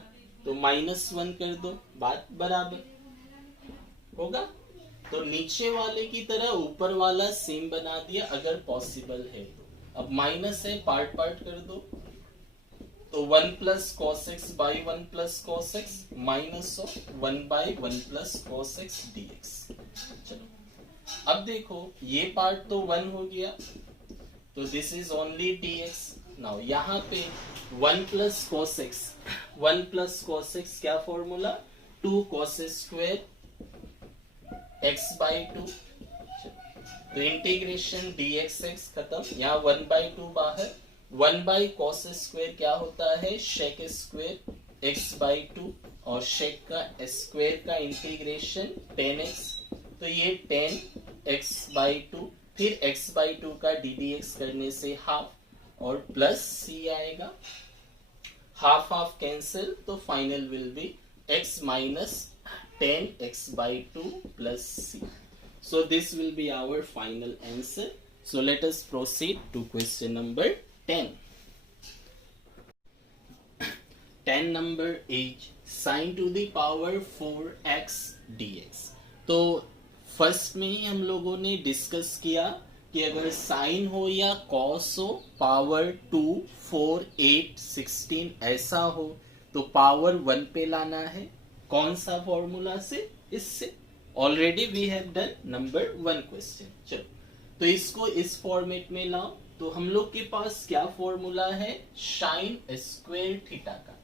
तो -1 कर दो, बात बराबर होगा। तो नीचे वाले की तरह ऊपर वाला सेम बना दिया अगर पॉसिबल है तो। अब माइनस है, पार्ट पार्ट कर दो, तो 1 plus cos x by 1 plus cos x minus of 1 by 1 plus cos x dx। चलो अब देखो ये पार्ट तो 1 हो गया, तो this is only dx। Now यहाँ पे 1 plus cos x, 1 plus cos x क्या formula, 2 cos square x by 2, तो इंटीग्रेशन dx x खत्म, यहाँ 1 बाई 2 बाहर, 1 बाई कॉस स्क्वायर क्या होता है, शेक स्क्वायर x बाई 2, और शेक का स्क्वायर का इंटीग्रेशन 10x, तो ये 10x बाई 2, फिर x बाई 2 का ddx करने से हाफ, और प्लस c आएगा, हाफ हाफ कैंसिल, तो final will be x minus 10x by 2 plus c. So this will be our final answer. So let us proceed to question number 10. 10 number is sin to the power 4x dx. तो first में ही हम लोगों ने discuss किया कि अगर sign हो या कॉस हो, पावर 2, 4, 8, 16 ऐसा हो, तो पावर 1 पे लाना है। कौन सा फॉर्मूला से, इससे already we have done number 1 question. चलो तो इसको इस फॉर्मेट में लाओ, तो हम लोग के पास क्या फॉर्मूला है, साइन स्क्वायर थीटा का।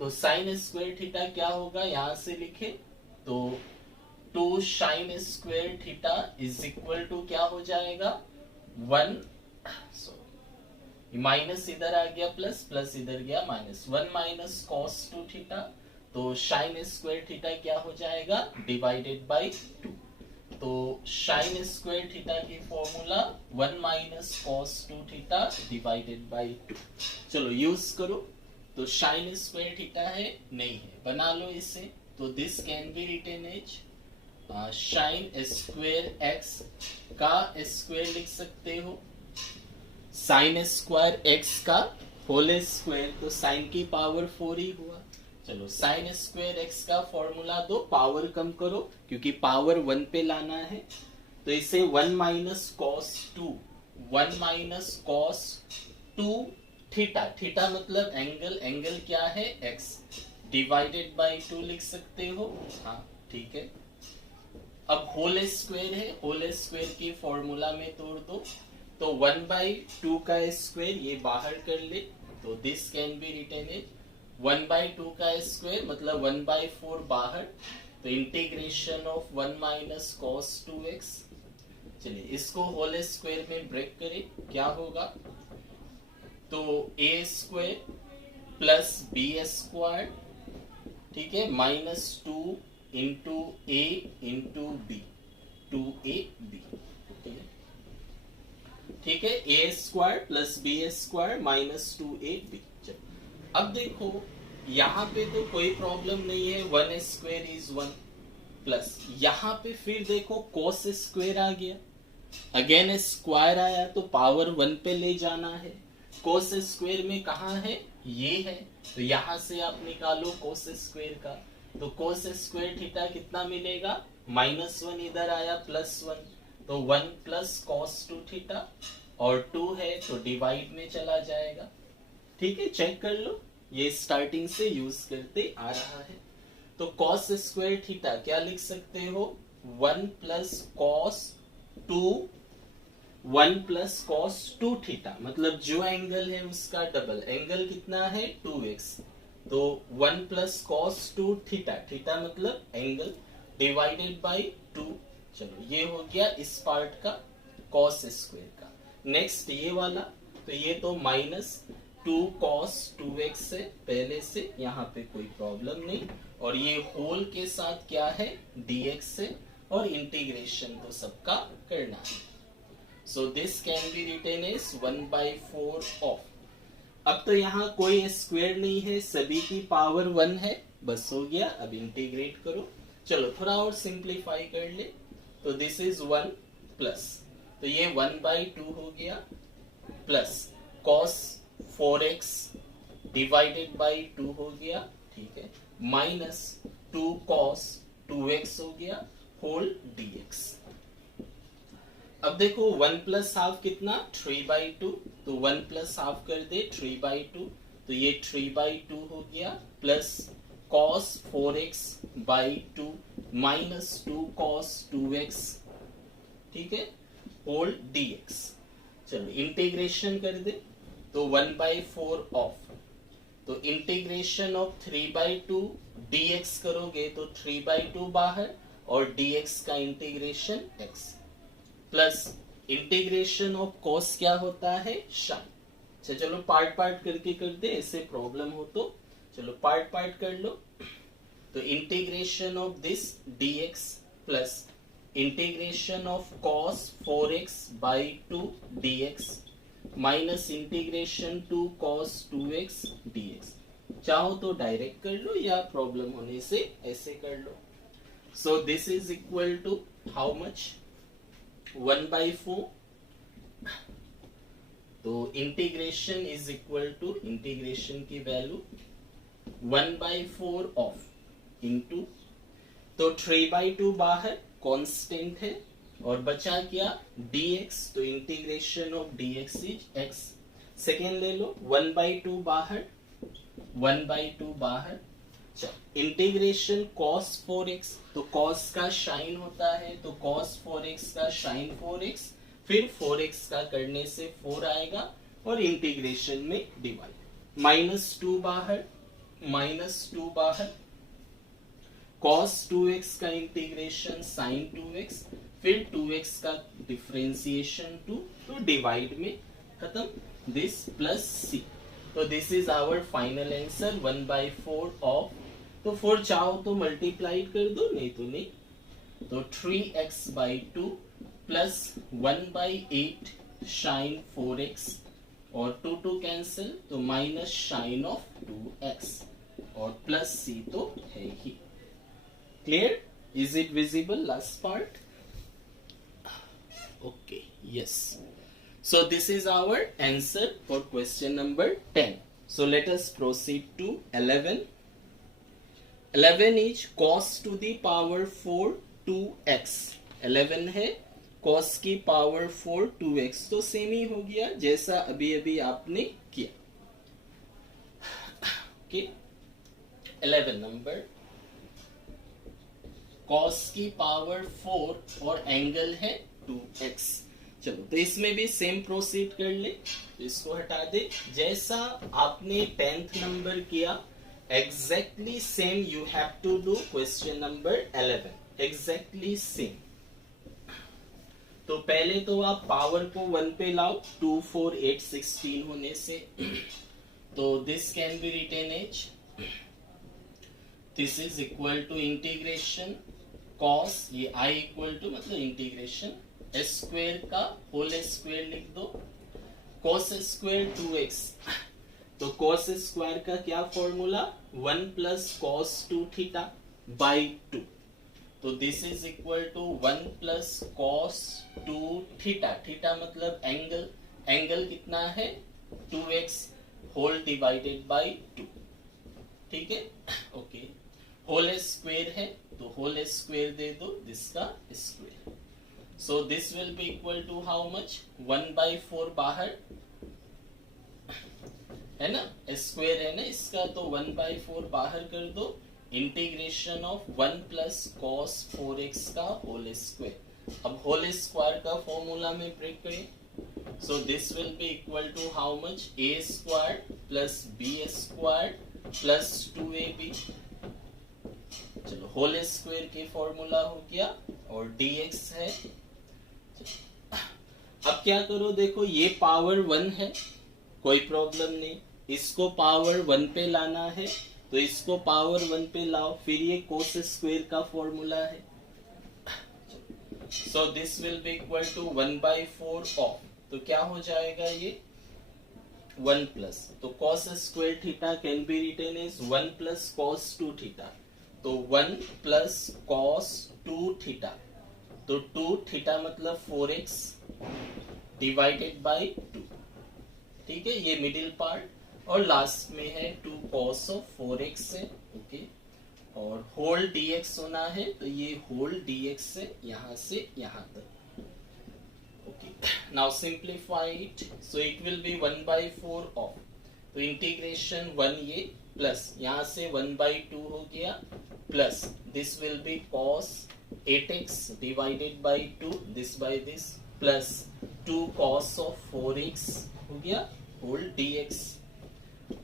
तो साइन स्क्वायर थीटा क्या होगा, यहां से लिखे तो 2 sine square theta is equal to क्या हो जाएगा, 1, माइनस इधर आ गया प्लस, प्लस इधर गया माइनस, 1 माइनस कॉस 2 थीटा, तो साइन स्क्वायर थीटा क्या हो जाएगा, डिवाइडेड बाई 2। तो साइन स्क्वायर थीटा की formula 1 minus cos 2 theta divided by 2। चलो यूज करो, तो साइन स्क्वायर थीटा है, नहीं है, बना लो इसे, तो this can be written as sine square x का स्क्वायर लिख सकते हो, साइन स्क्वायर एक्स का होल स्क्वायर, तो साइन की पावर 4 ही हुआ। चलो साइन स्क्वायर एक्स का फॉर्मूला दो, पावर कम करो क्योंकि पावर 1 पे लाना है, तो इसे 1 minus cos 2, 1 minus cos 2 theta, theta मतलब एंगल, एंगल क्या है x, डिवाइडेड बाई 2 लिख सकते हो, हाँ ठीक है। अब होल स्क्वायर है, होल स्क्वायर की फॉर्मूला में तोड़ दो, तो 1 बाई 2 का स्क्वायर ये बाहर कर ले, तो this can be written as 1 by 2 का स्क्वायर मतलब 1 बाई 4 बाहर, तो integration of 1 minus cos 2x। चलिए इसको होल स्क्वायर में ब्रेक करें, क्या होगा, तो a square plus b square, ठीक है, minus 2 into a into b, 2ab, ठीक है, a square plus b square minus 2ab। अब देखो यहाँ पे तो कोई प्रॉब्लम नहीं है, 1 स्क्वायर इज 1 प्लस, यहाँ पे फिर देखो cos स्क्वायर आ गया, अगेन स्क्वायर आया तो पावर 1 पे ले जाना है, cos स्क्वायर में कहाँ है, ये है, तो यहाँ से आप निकालो cos स्क्वायर का, तो cos स्क्वायर थीटा कितना मिलेगा, -1 इधर आया +1, तो 1 प्लस cos 2 थीटा, और 2 है तो डिवाइड में चला जाएगा, ठीक है, चेक कर लो, ये स्टार्टिंग से यूज करते आ रहा है। तो cos स्क्वायर थीटा क्या लिख सकते हो, 1 plus cos 2, 1 plus cos 2 theta, मतलब जो एंगल है उसका डबल, एंगल कितना है 2x, तो 1 प्लस cos 2 थीटा, थीटा मतलब एंगल, डिवाइडेड बाई 2। चलो ये हो गया इस पार्ट का cos स्क्वायर का। नेक्स्ट ये वाला तो ये तो -2 cos 2x है पहले से, यहाँ पे कोई प्रॉब्लम नहीं। और ये होल के साथ क्या है, dx है, और इंटीग्रेशन तो सबका करना है। So this can be written as 1/4 of. अब तो यहाँ कोई स्क्वायर नहीं है, सभी की पावर 1 है, बस हो गया। अब इंटीग्रेट करो, चलो थोड़ा और सिंप्लीफाई कर ले। तो दिस इज 1 प्लस, तो ये 1/2 हो गया, plus cos 4x divided by 2 हो गया, ठीक है, माइनस 2 cos 2x हो गया, होल dx। अब देखो 1 प्लस हाफ कितना, 3/2, तो 1 प्लस हाफ कर दे 3/2, तो ये 3/2 हो गया, plus cos 4x/2 minus 2 cos 2x, ठीक है, होल dx। चलो इंटीग्रेशन कर दे, तो 1/4 ऑफ, तो इंटीग्रेशन ऑफ 3/2 dx करोगे तो 3/2 बाहर, और dx का integration x, plus integration of cos क्या होता है, साइन। अच्छा चलो पार्ट पार्ट करके कर दे, ऐसे प्रॉब्लम हो तो चलो पार्ट पार्ट कर लो। तो integration of this dx plus integration of cos 4x/2 dx minus integration 2 cos 2x dx। चाहो तो डायरेक्ट कर लो, या प्रॉब्लम होने से ऐसे कर लो। So this is equal to how much, 1/4। तो integration is equal to, integration की वैल्यू 1/4 ऑफ इंटू, तो 3/2 बाहर कांस्टेंट है, और बचा क्या dx, तो integration of dx is x। Second ले लो, 1/2 बाहर, 1/2 बाहर, इंटीग्रेशन cos 4x, तो cos का साइन होता है, तो cos 4x का साइन 4x, फिर 4x का करने से 4 आएगा, और इंटीग्रेशन में डिवाइड, -2 बाहर, -2 बाहर, cos 2x का इंटीग्रेशन sin 2x, फिर 2x का डिफरेंशिएशन 2, तो डिवाइड में खत्म, दिस प्लस c। तो this is our final answer 1/4 of. तो 4 चाहो तो मल्टीप्लाई कर दो, नहीं तो नहीं, तो 3x/2 प्लस 1/8 sin 4x, और 2 कैंसिल, तो माइनस साइन ऑफ 2x, और प्लस c तो है ही। Clear? Is it visible last part? Okay, yes. So this is our answer for question number 10. So let us proceed to 11. 11 is cos to the power 4 2x. 11 है cos की power 4 2x, तो same ही हो गया जैसा अभी अभी आपने किया। ओके, 11 नंबर, cos की पावर 4 और एंगल है 2x। चलो तो इसमें भी सेम प्रोसीड कर ले, तो इसको हटा दे, जैसा आपने 10th नंबर किया exactly same you have to do question number 11, exactly same. तो पहले तो आप पावर को 1 पे लाओ, 2 4 8 16 होने से, तो this can be written as, this is equal to integration cos, ये i इक्वल टू मतलब इंटीग्रेशन स्क्वायर का होल स्क्वायर लिख दो, cos स्क्वायर 2x, तो cos स्क्वायर का क्या फॉर्मूला, 1 प्लस cos 2 थीटा बाई 2, तो this is equal to 1 plus cos 2 theta, theta मतलब एंगल, एंगल कितना है 2x होल डिवाइडेड बाई 2, ठीक है, ओके। होल स्क्वायर है तो होल स्क्वायर दे दो, दिस का square, so this will be equal to how much, 1/4 बाहर है ना, स्क्वायर है ना इसका, तो 1/4 बाहर कर दो, integration of 1 plus cos 4x का होल स्क्वायर। अब होल स्क्वायर का फॉर्मूला में ब्रेक करें, so this will be equal to how much, a squared plus b squared plus 2ab। चलो होल स्क्वायर के फॉर्मूला हो गया, और dx है अब क्या करो, देखो ये पावर 1 है, कोई प्रॉब्लम नहीं, इसको पावर 1 पे लाना है तो इसको पावर 1 पे लाओ, फिर ये कोस स्क्वायर का फॉर्मूला है, so this will be equal to 1/4 of, तो क्या हो जाएगा ये 1 प्लस, तो cos square theta can be written as 1 plus cos 2 theta, तो 1 प्लस cos 2 थीटा, तो 2 थीटा मतलब 4x डिवाइडेड बाय 2, ठीक है, ये मिडिल पार्ट, और लास्ट में है 2 cos ऑफ 4x है, ओके, और होल dx होना है, तो ये होल dx है यहां से यहां तक, okay, now simplify it, so it will be 1/4 of, तो इंटीग्रेशन 1 ये प्लस यहां से 1/2 हो गया, plus this will B cos 8x divided by 2, this by this, plus 2 cos of 4x हो गया होल dx।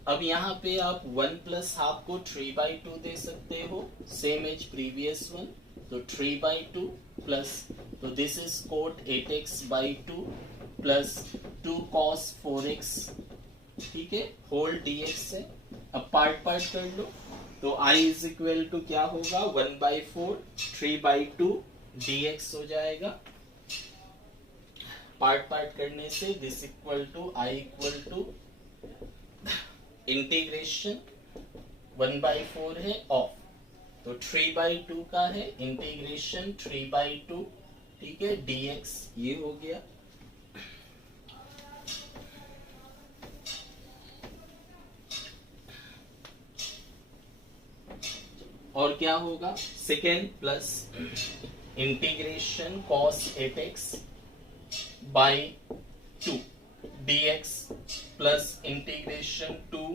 अब यहाँ पे आप 1 प्लस हाफ को 3/2 दे सकते हो, सेम एज प्रीवियस वन, तो 3/2 प्लस, तो this is cot 8x/2 plus 2 cos 4x, ठीक है, होल dx है। अब पार्ट पार्ट कर लो, तो I इज इक्वल टू क्या होगा 1/4 3/2 dx हो जाएगा, पार्ट पार्ट करने से this equal to I equal to integration 1/4 है ऑफ, तो 3/2 का है इंटीग्रेशन 3/2, ठीक है, dx ये हो गया। और क्या होगा second plus integration cos 8x by 2 dx plus integration 2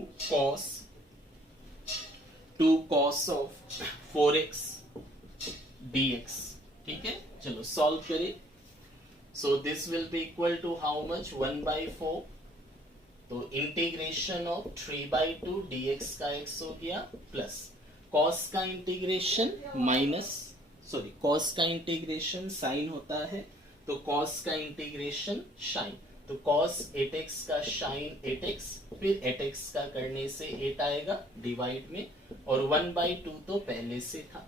cos of 4x dx, ठीक है, चलो सॉल्व करें, so this will be equal to how much 1/4, तो इंटीग्रेशन ऑफ 3/2 dx का x हो गया, प्लस cos का इंटीग्रेशन माइनस, सॉरी cos का इंटीग्रेशन साइन होता है, तो cos का इंटीग्रेशन साइन, तो cos 8x का साइन 8x, फिर 8x का करने से 8 आएगा डिवाइड में, और 1/2 तो पहले से था,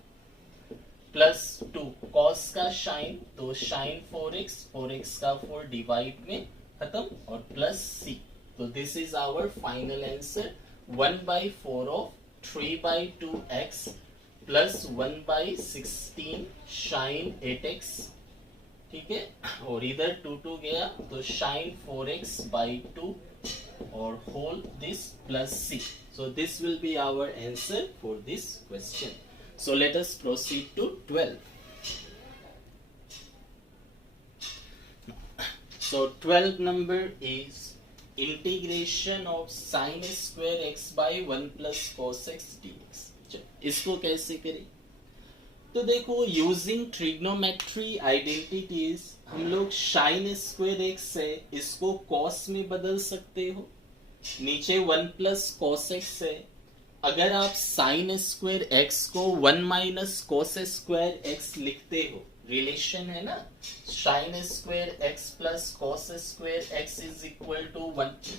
प्लस 2 cos का साइन, तो साइन 4x का 4 डिवाइड में खत्म, और प्लस c, तो this is our final answer 1/4 of 3/2x plus 1/16 sine 8x, ठीक है, और इधर 2 गया तो साइन 4x/2 और whole this plus c, so this will be our answer for this question. So let us proceed to 12. So 12 number is integration of sin square x by 1 plus cos x dx. इसको कैसे करें, तो देखो using trigonometry identities हम लोग sign square x है इसको cos में बदल सकते हो, नीचे 1 प्लस कॉस एक्स है, अगर आप साइन स्क्वायर एक्स को 1 माइनस कॉस स्क्वायर एक्स लिखते हो, रिलेशन है ना, sine square x plus cos square x is equal to 1,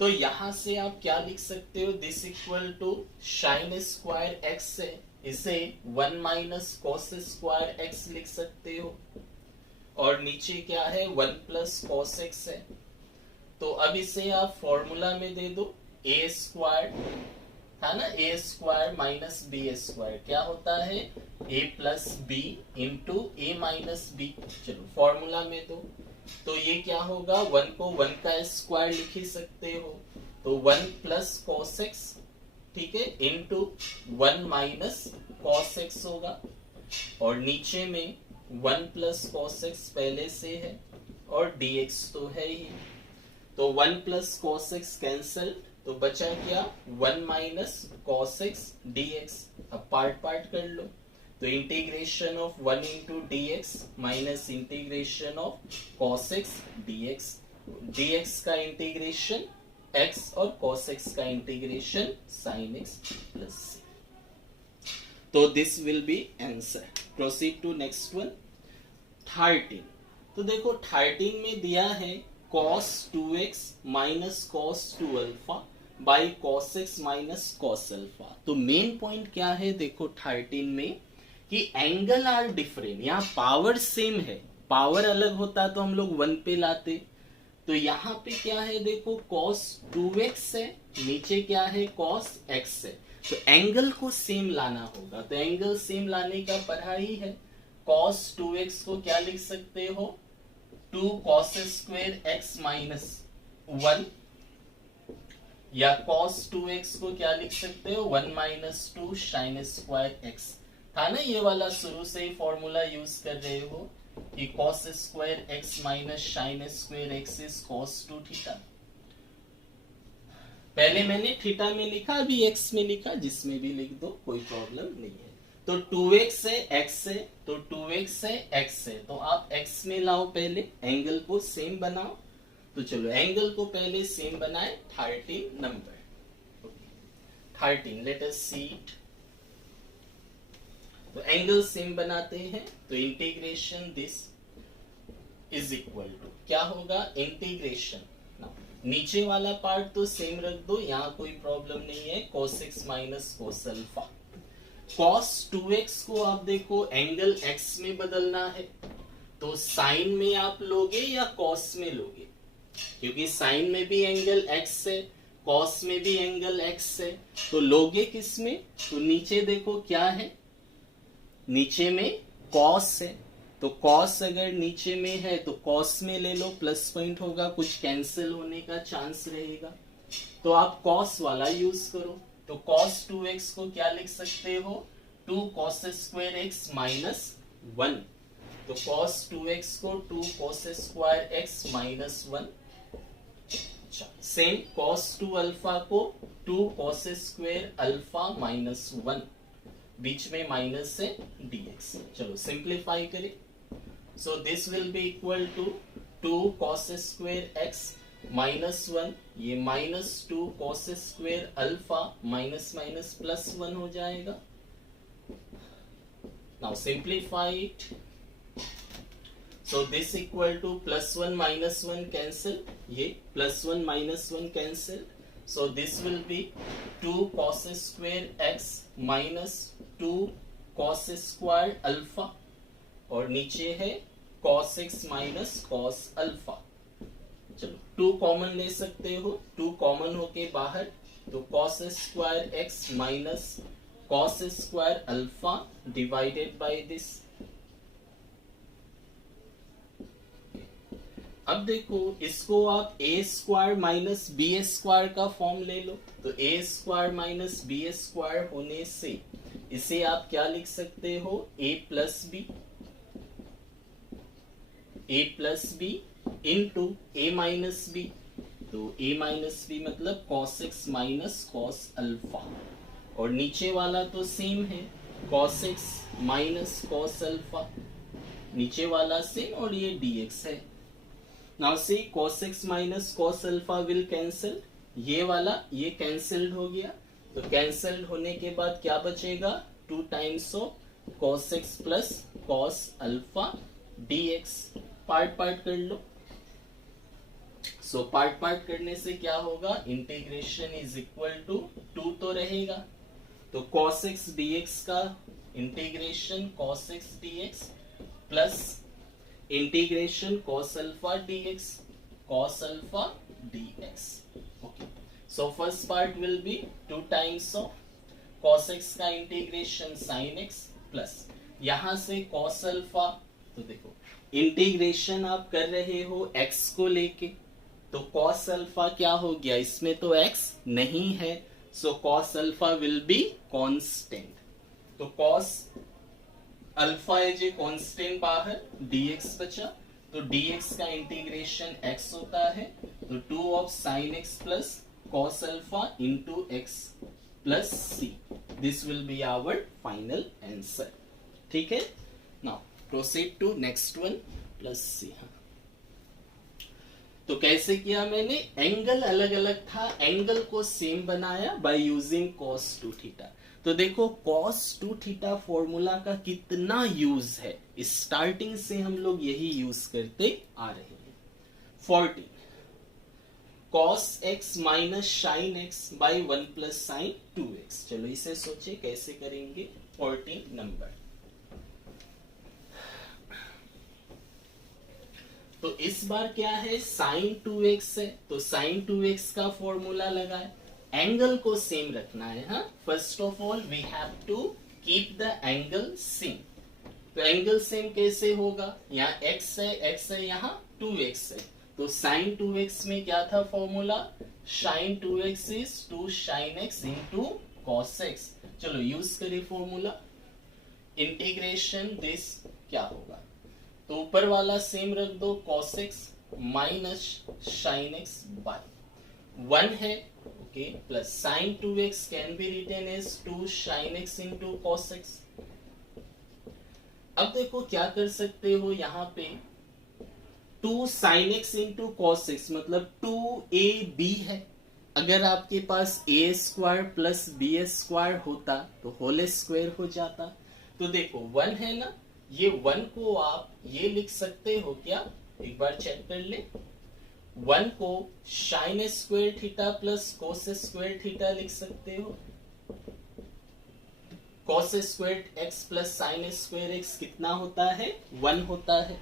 तो यहां से आप क्या लिख सकते हो, this equal to sine square x है, इसे 1 माइनस कॉस स्क्वायर एक्स लिख सकते हो, और नीचे क्या है 1 प्लस कॉस एक्स है, तो अब इसे आप फॉर्मूला में दे दो, ए स्क्वायर था ना, ए स्क्वायर माइनस बी स्क्वायर क्या होता है, ए plus b into a minus B, चलो फॉर्मूला में दो, तो ये क्या होगा 1 को 1 का स्क्वायर लिख ही सकते हो, तो 1 प्लस कॉस एक्स, ठीक है, इंटू 1 माइनस कॉस एक्स होगा, और नीचे में 1 प्लस कॉस एक्स पहले से है और dx तो है ही, तो 1 प्लस कॉस एक्स कैंसल, तो बचा क्या 1 माइनस कॉस एक्स dx, अब पार्ट पार्ट कर लो, तो integration of 1 into dx minus integration of cos x dx, dx का इंटीग्रेशन x और cos x का integration sin x plus c, तो this will be answer. Proceed to next one 13। तो देखो 13 में दिया है cos 2x minus cos 2 alpha by cos x minus cos alpha. तो मेन पॉइंट क्या है देखो 13 में कि एंगल आर डिफरेंट, यहाँ पावर सेम है, पावर अलग होता तो हम लोग 1 पे लाते। तो यहाँ पे क्या है देखो cos 2x है, नीचे क्या है cos x है, तो एंगल को सेम लाना होगा। तो एंगल सेम लाने का पढ़ाई है। cos 2x को क्या लिख सकते हो 2 cos स्क्वायर x माइनस 1, या cos 2x को क्या लिख सकते हो 1 माइनस 2 sin स्क्वायर x। था ना ये वाला, शुरू से ही फॉर्मूला यूज कर रहे हो कि cos square x minus sin square x is cos 2 theta. पहले मैंने थीटा में लिखा, अभी x में लिखा, जिसमें भी लिख दो कोई प्रॉब्लम नहीं है। तो 2x है x है, तो 2x है x है, तो आप x में लाओ, पहले एंगल को सेम बनाओ। तो चलो एंगल को पहले सेम बनाए। 13 number 13, let us see it. तो एंगल सेम बनाते हैं, तो integration this is equal to क्या होगा इंटीग्रेशन, नीचे वाला पार्ट तो सेम रख दो, यहाँ कोई प्रॉब्लम नहीं है, cos x minus cos alpha. cos 2x को आप देखो एंगल x में बदलना है, तो साइन में आप लोगे या cos में लोगे, क्योंकि साइन में भी एंगल x है, cos में भी एंगल x है, तो लोगे किस में। तो नीचे देखो क्या है, नीचे में cos है, तो cos अगर नीचे में है तो cos में ले लो, प्लस पॉइंट होगा, कुछ कैंसिल होने का चांस रहेगा, तो आप cos वाला यूज करो। तो cos 2x को क्या लिख सकते हो 2 cos स्क्वायर x माइनस 1, तो cos 2x को 2 cos square x minus 1। Same cos 2 alpha को 2 cos स्क्वायर अल्फा माइनस 1, बीच में माइनस है dx। चलो सिंप्लीफाई करें। So this will be equal to 2 cos square x minus 1, ये minus 2 cos square alpha minus minus plus 1 हो जाएगा। Now simplify it. So this equal to plus 1 minus 1 cancel, ये plus 1 minus 1 cancel, so this will B 2 cos square x minus 2 cos square alpha, और नीचे है cos x minus cos alpha. चलो 2 common ले सकते हो, 2 कॉमन होके बाहर, तो cos square x minus cos square alpha divided by this. अब देखो इसको आप a square minus b square का फॉर्म ले लो, तो a square minus b square होने से इसे आप क्या लिख सकते हो a plus b into a minus b, तो a माइनस बी मतलब cos x minus cos alpha, और नीचे वाला तो सेम है cos x minus cos alpha, नीचे वाला सेम, और ये dx है। Now see cos x minus cos alpha will cancel, ये वाला ये कैंसिल्ड हो गया, तो कैंसिल्ड होने के बाद क्या बचेगा 2 times of cos x plus cos alpha dx। Part part कर लो। सो पार्ट पार्ट करने से क्या होगा इंटीग्रेशन इज इक्वल टू 2 तो रहेगा, तो cos x dx का integration cos x dx plus integration cos alpha dx cos alpha dx। Okay, so first part will be 2 times of cos x का integration sin x plus यहां से cos alpha, तो देखो integration आप कर रहे हो x को लेके, तो cos अल्फा क्या हो गया, इसमें तो x नहीं है, so cos alpha will be constant, तो cos alpha as a constant बाहर, dx बचा, तो dx का इंटीग्रेशन x होता है, तो 2 of sin x plus cos alpha into x plus c, this will be our final answer. ठीक है, now proceed to next one plus c। तो कैसे किया मैंने, एंगल अलग अलग था, एंगल को सेम बनाया बाय यूजिंग cos 2 थीटा। तो देखो cos 2 थीटा फॉर्मूला का कितना यूज है, स्टार्टिंग से हम लोग यही यूज करते आ रहे हैं। 14 cos x minus sine x by 1 plus sine 2x। चलो इसे सोचे कैसे करेंगे। 14 नंबर, तो इस बार क्या है, साइन 2x है, तो साइन 2x का फॉर्मूला लगाए, एंगल को सेम रखना है। हाँ, first of all we have to keep the angle same. तो एंगल सेम कैसे होगा, यहाँ x है, यहाँ 2x है, तो साइन 2x में क्या था formula, sine 2x is 2 sine x into cos x। चलो यूज करें फॉर्मूला, इंटीग्रेशन दिस क्या होगा, तो ऊपर वाला सेम रख दो, cos x minus sine x by 1 है, okay, plus sine 2x can be written as 2 sine x into cos x। अब देखो क्या कर सकते हो, यहाँ पे 2 sine x into cos x मतलब 2ab है। अगर आपके पास a square plus b square होता तो होल स्क्वायर हो जाता। तो देखो 1 है ना, ये 1 को आप ये लिख सकते हो क्या, एक बार चेक कर ले। 1 को sign square theta plus cos square theta लिख सकते हो। Cos square x plus sign square x कितना होता है, 1 होता है,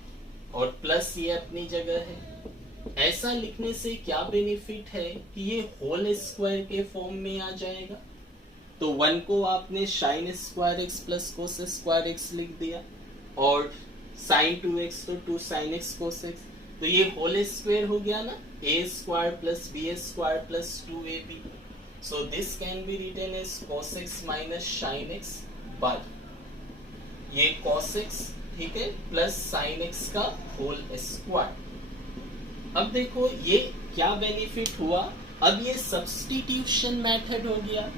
और प्लस ये अपनी जगह है। ऐसा लिखने से क्या बेनिफिट है कि ये होल स्क्वायर के फॉर्म में आ जाएगा। तो 1 को आपने sign square x plus cos square x लिख दिया, और साइन 2x तो 2 साइन एक्स कोस एक्स, तो ये होल स्क्वायर हो गया ना, a square plus b square plus 2ab। So this can be written as cos x minus sine x by ये cos x, ठीक है, प्लस साइन x का होल स्क्वायर। अब देखो ये क्या बेनिफिट हुआ, अब ये सब्स्टिट्यूशन मेथड हो गया।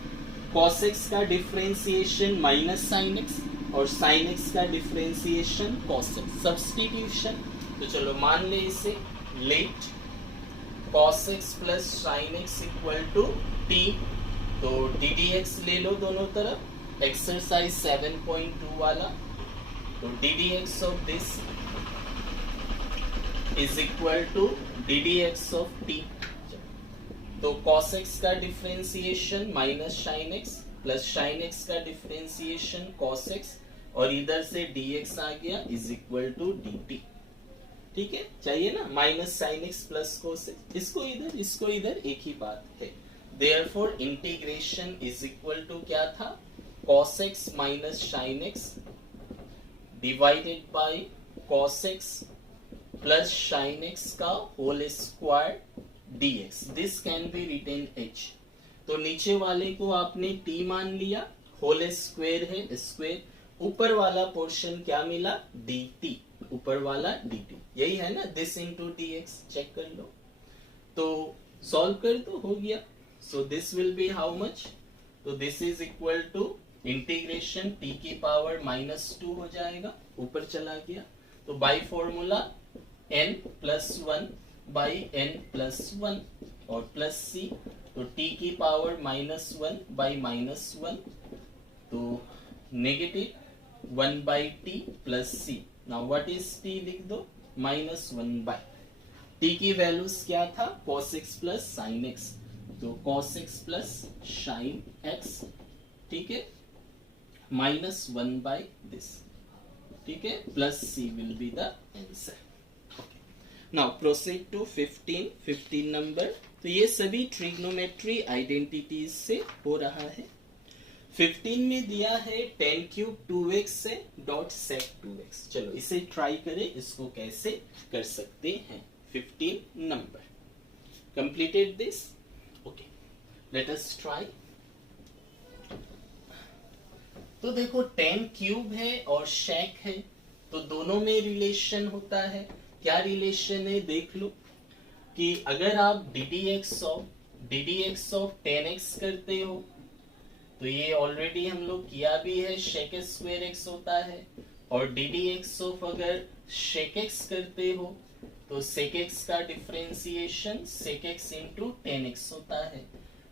cos x का डिफरेंशिएशन माइनस साइन x और sin x का डिफरेंशिएशन cos x, सब्स्टिट्यूशन। तो चलो मान ले इसे, let cos x plus sin x equal to t, तो ddx ले लो दोनों तरफ, एक्सरसाइज 7.2 वाला, तो ddx of this is equal to ddx of t। तो cos x का differentiation minus sin x plus sin x का डिफरेंशिएशन cos x, और इधर से dx आ गया इज इक्वल टू dt। ठीक है, चाहिए ना, minus sine x plus cos x, इसको इधर एक ही बात है। Therefore integration is equal to क्या था, cos x minus sine x divided by cos x plus sine x का whole square dx। This can be written h। तो नीचे वाले को आपने t मान लिया, होल स्क्वायर है स्क्वायर, ऊपर वाला पोर्शन क्या मिला, dt, ऊपर वाला dt, यही है ना, दिस इंटू dx। चेक कर लो, तो सॉल्व कर तो हो गया। So this will be how much, तो this is equal to integration t की पावर -2 हो जाएगा, ऊपर चला गया, तो by formula n plus 1 by n plus 1 और प्लस c, तो t की पावर -1 बाई -1, तो negative 1 by t plus c। Now what is t लिख दो, -1 बाई t की वैल्यूज क्या था, cos x plus sin x, तो cos x plus sin x, ठीक है, -1 बाई दिस, ठीक है, plus c will be the answer. Now proceed to 15 number. तो ये सभी ट्रिग्नोमेट्री आइडेंटिटीज से हो रहा है। 15 में दिया है tan क्यूब 2x से डॉट सेक 2x। चलो इसे ट्राई करें, इसको कैसे कर सकते हैं। 15 number completed this, okay, let us try. तो देखो tan क्यूब है और सेक है, तो दोनों में रिलेशन होता है। क्या रिलेशन है देख लो, कि अगर आप ddx ऑफ tan x करते हो, तो ये ऑलरेडी हम लोग किया भी है, शेक स्क्वायर एक्स होता है, और ddx ऑफ अगर शेक एक्स करते हो तो सेक एक्स का differentiation sec x into tan x होता है।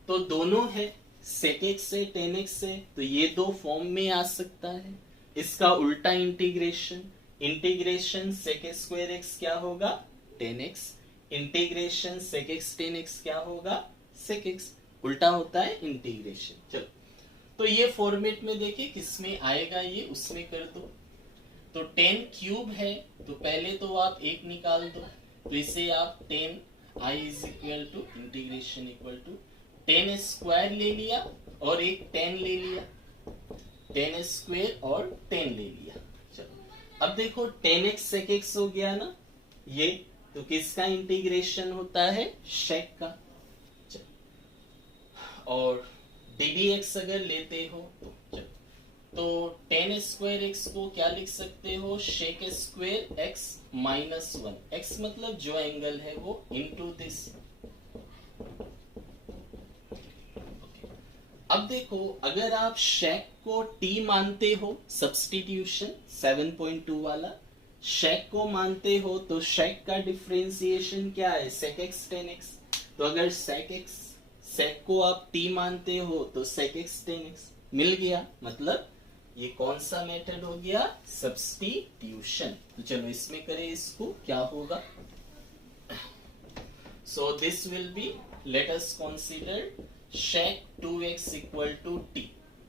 तो दोनों है, sec x से tan x से, तो ये दो फॉर्म में आ सकता है। इसका उल्टा integration, integration sec square x क्या होगा, tan x, integration sec x tan x क्या होगा, sec x, उल्टा होता है इंटीग्रेशन। चलो, तो ये फॉर्मेट में देखिए किसमें आएगा, ये उसमें कर दो। तो 10 क्यूब है, तो पहले तो आप एक निकाल दो, तो इसे आप 10 i is equal to integration equal to 10 square ले लिया और एक 10 ले लिया, 10 स्क्वायर और 10 ले लिया। चलो, अब देखो 10x sec x हो गया ना ये, तो किसका इंटीग्रेशन होता है, शेक का। और ddx अगर लेते हो तो 10 स्क्वायर x को क्या लिख सकते हो, shake square x minus 1, x मतलब जो एंगल है वो, इनटू दिस। अब देखो अगर आप शेक को t मानते हो, सब्स्टिट्यूशन 7.2 वाला, शेक को मानते हो तो शेक का डिफरेंशिएशन क्या है, sec x tan x। तो अगर sec को आप t मानते हो तो sec x tan x मिल गया, मतलब ये कौन सा मेथड हो गया, सब्स्टिट्यूशन। तो चलो इसमें करें इसको, क्या होगा, so this will be, let us consider sec 2x equal to t,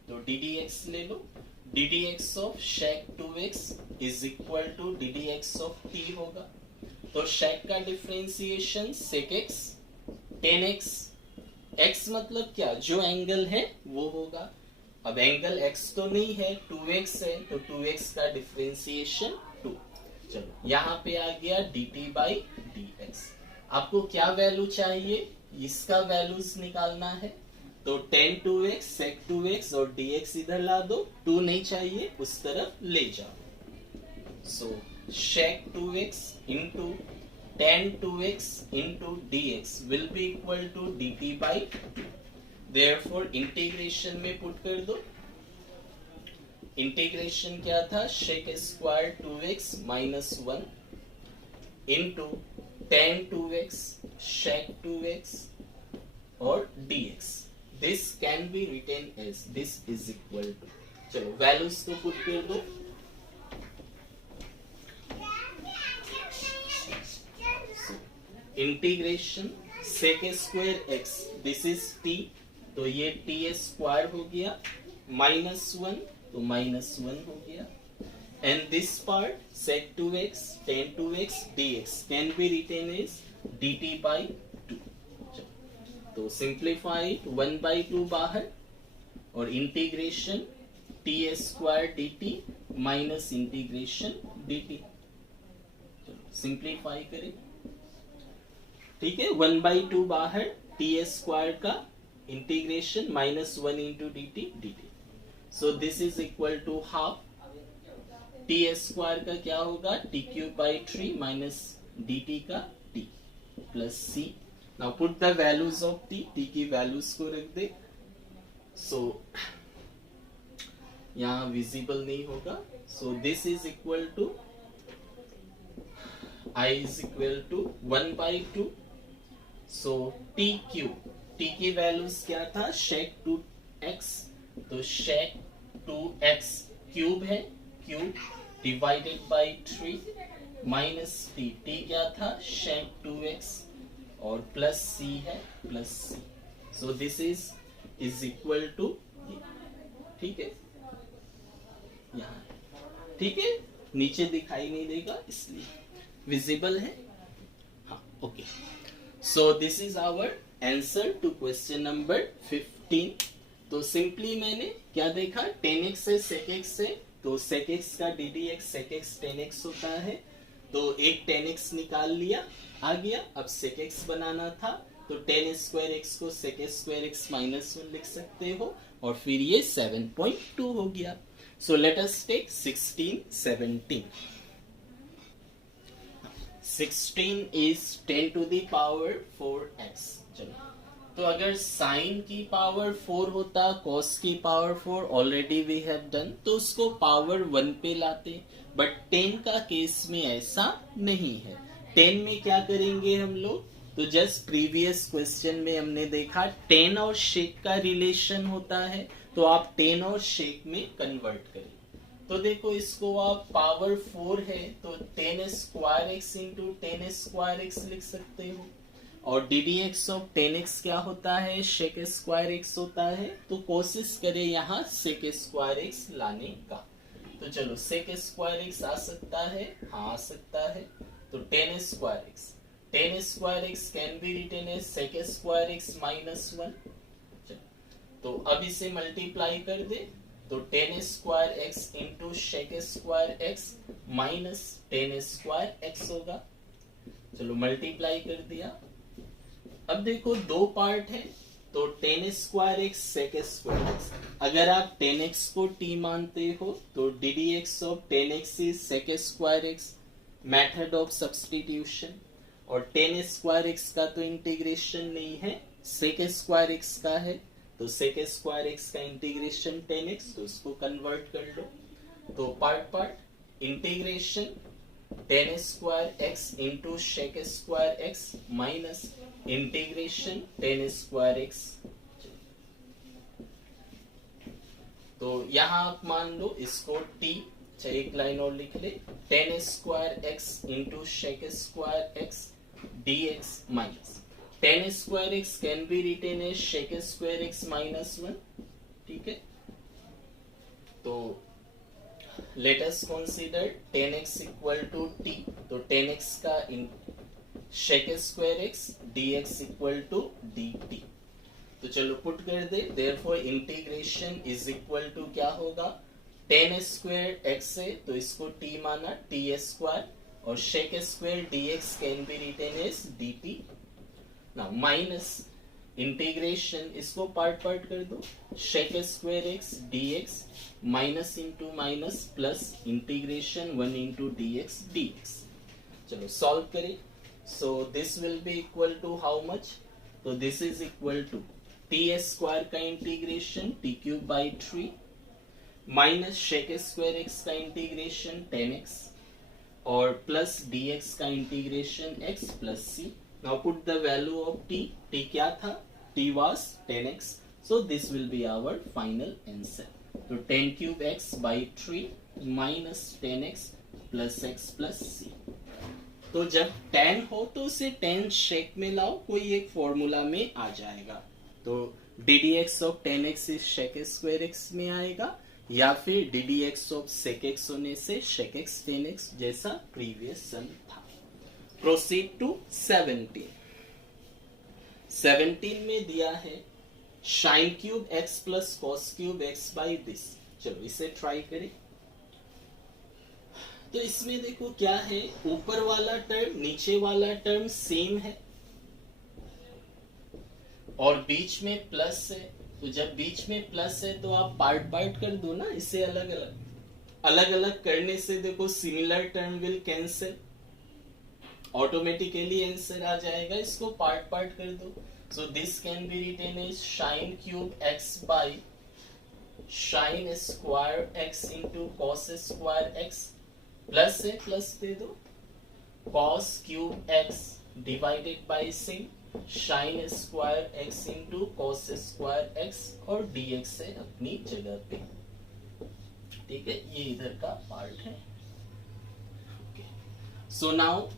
तो ddx ले लो, ddx of sec 2x is equal to ddx of t होगा। तो sec का differentiation sec x tan x, x मतलब क्या, जो एंगल है वो होगा। अब एंगल x तो नहीं है, 2x है, तो 2x का डिफरेंशिएशन 2। चलो यहाँ पे आ गया dt बाई dx। आपको क्या वैल्यू चाहिए, इसका वैल्यूज निकालना है, तो tan 2x sec 2x और dx इधर ला दो, 2 नहीं चाहिए उस तरफ ले जाओ। सो sec 2x into tan 2x into dx will be equal to dt by 2. Therefore integration में पुट कर दो, इंटीग्रेशन क्या था, sec square 2x minus 1 into tan 2x sec 2x और dx। This can be written as this is equal to, चलो values को put कर दो। Integration sec square x, this is t, तो ये t स्क्वायर हो गया, माइनस 1 तो माइनस 1 हो गया, and this part sec 2x tan 2x dx can be written as dt by 2। तो सिंप्लीफाई 1 बाई 2 बाहर और integration t square dt minus integration dt। चलो सिंप्लीफाई करें, ठीक है, 1 बाई 2 बाहर, t स्क्वायर का integration minus 1 into dt dt। So this is equal to half, t square का क्या होगा, t cube by 3 minus dt का t plus c। Now put the values of t, t की values को रख दे। So यहाँ विजिबल नहीं होगा, so this is equal to i is equal to 1 by 2, so t cube, t की values क्या था, sec 2x, तो sec 2x क्यूब है, cube divided by 3 minus t, t क्या था, sec 2x और प्लस c है, plus c। So this is equal to, ठीक है, यहाँ, ठीक है, नीचे दिखाई नहीं देगा इसलिए विजिबल है, हाँ, okay. So this is our answer to question number 15। तो सिंपली मैंने क्या देखा, tan x से sec x से, तो sec x का ddx sec x tan x होता है, तो एक tan x निकाल लिया, आ गया। अब sec x बनाना था, तो tan स्क्वायर x को sec स्क्वायर x माइनस 1 लिख सकते हो, और फिर ये 7.2 हो गया। So let us take 16, 17। 16 is 10 to the power 4x। चलो, तो अगर साइन की पावर 4 होता, cos की power 4 already we have done, तो उसको पावर 1 पे लाते, बट 10 का केस में ऐसा नहीं है। 10 में क्या करेंगे हम लोग, तो जस्ट प्रीवियस क्वेश्चन में हमने देखा टेन और शेक का रिलेशन होता है, तो आप टेन और शेक में कन्वर्ट करें। तो देखो इसको आप पावर 4 है तो tan square x into ten square x लिख सकते हो, और D d x of tan x क्या होता है, शेक स्क्वायर एक्स होता है। तो कोशिश करें यहाँ सेक स्क्वायर एक्स लाने का। तो चलो सेक स्क्वायर एक्स आ सकता है, हाँ आ सकता है। तो tan square x can be written as sec square x minus 1। तो अब इसे मल्टीप्लाई कर दे, तो tan square x into sec square x minus tan square x होगा। चलो मल्टीप्लाई कर दिया। अब देखो दो पार्ट है, तो tan square x sec square x, अगर आप टेन एक्स को टी मानते हो तो d d x of tan x is sec square x, method of substitution. और टेन स्क्वायर एक्स का तो इंटीग्रेशन नहीं है, सेक स्क्वायर एक्स का है, तो सेक स्क्वायर एक्स का इंटीग्रेशन टेन एक्स, तो उसको कन्वर्ट कर लो। तो part integration ten square x into sec square x minus integration ten square x. तो यहां आप मान लो इसको टी, एक लाइन और लिख ले, tan square x into sec square x d x minus tan square x can be written as sec square x minus 1। ठीक है, तो let us consider tan x equal to t, तो tan x का sec square x d x equal to d t. तो चलो put कर दे, therefore integration is equal to क्या होगा, टेन स्क्वायर एक्स है तो इसको टी माना, टी स्क्वायर, और sec square d x can be written as d t. Now minus integration, इसको पार्ट कर दो, sec square x d x minus into minus plus integration 1 into d x d x. चलो solve करें। So this will be equal to how much, तो this is equal to t square का integration t cube by 3 minus sec square x का integration 10x और plus dx का integration x plus c। Now put the value of t, t क्या था, t was 10x, so this will be our final answer। तो 10 cube x by 3 minus 10x plus x plus c। तो जब 10 हो तो उसे 10 shake में लाओ, कोई एक फॉर्मूला में आ जाएगा। तो ddx ऑफ 10x इस शेक स्क्वायर x में आएगा, या फिर ddx ऑफ sec x होने से sec x 10x जैसा प्रीवियस सम था। प्रोसीड टू 17 में दिया है sin cube x plus cos cube x by this. चलो इसे ट्राई करें। तो इसमें देखो क्या है, ऊपर वाला टर्म नीचे वाला टर्म सेम है और बीच में प्लस है। तो जब बीच में प्लस है तो आप पार्ट कर दो ना, इसे अलग अलग करने से देखो similar term will cancel, automatically answer आ जाएगा। इसको पार्ट कर दो। So this can be written as sin cube x by sin square x into cos square x, plus है प्लस दे दो, cos cube x divided by sin sin square x into cos square x, और dx है अपनी जगह पे। ठीक है, ये इधर का पार्ट है। सो नाउ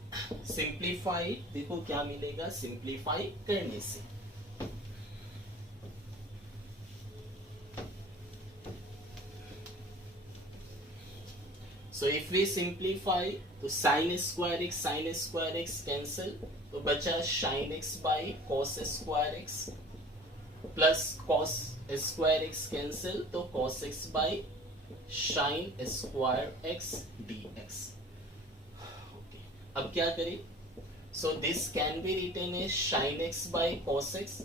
सिंप्लीफाई, देखो क्या मिलेगा सिंप्लीफाई करने से। सो इफ वी सिंप्लीफाई तो sin स्क्वायर एक्स कैंसिल, तो बचा sin x by cos square x plus cos square x cancel, तो cos x by sin square x dx। अब क्या करें, so this can be written as sin x by cos x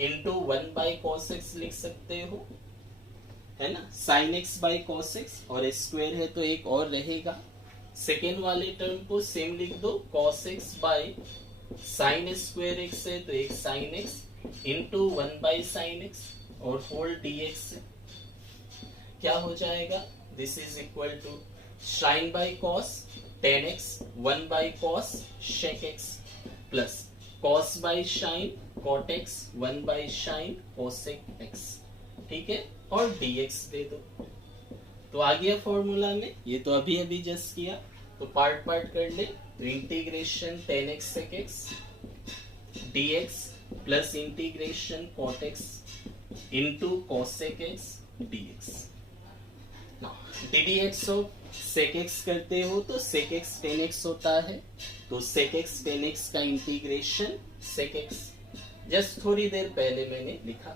into 1 by cos x लिख सकते हो, है ना, sin x by cos x, और स्क्वायर है तो एक और रहेगा। सेकेंड वाले टर्म को सेम लिख दो, cos x by sin square x है तो एक sin x into 1 by sin x और होल dx है। क्या हो जाएगा, this is equal to sin by cos 10x 1 by cos sec x प्लस cos by sine cot x, 1 by sine cosec x, ठीक है, और dx दे दो। तो आ गया फॉर्मूला में, ये तो अभी अभी जस्ट किया, तो पार्ट पार्ट कर ले। तो integration tan x sec x dx plus integration cot x into cosec x dx। ddx of sec x करते हो तो sec x tan x होता है, तो sec x tan x का इंटीग्रेशन sec x, जस्ट थोड़ी देर पहले मैंने लिखा।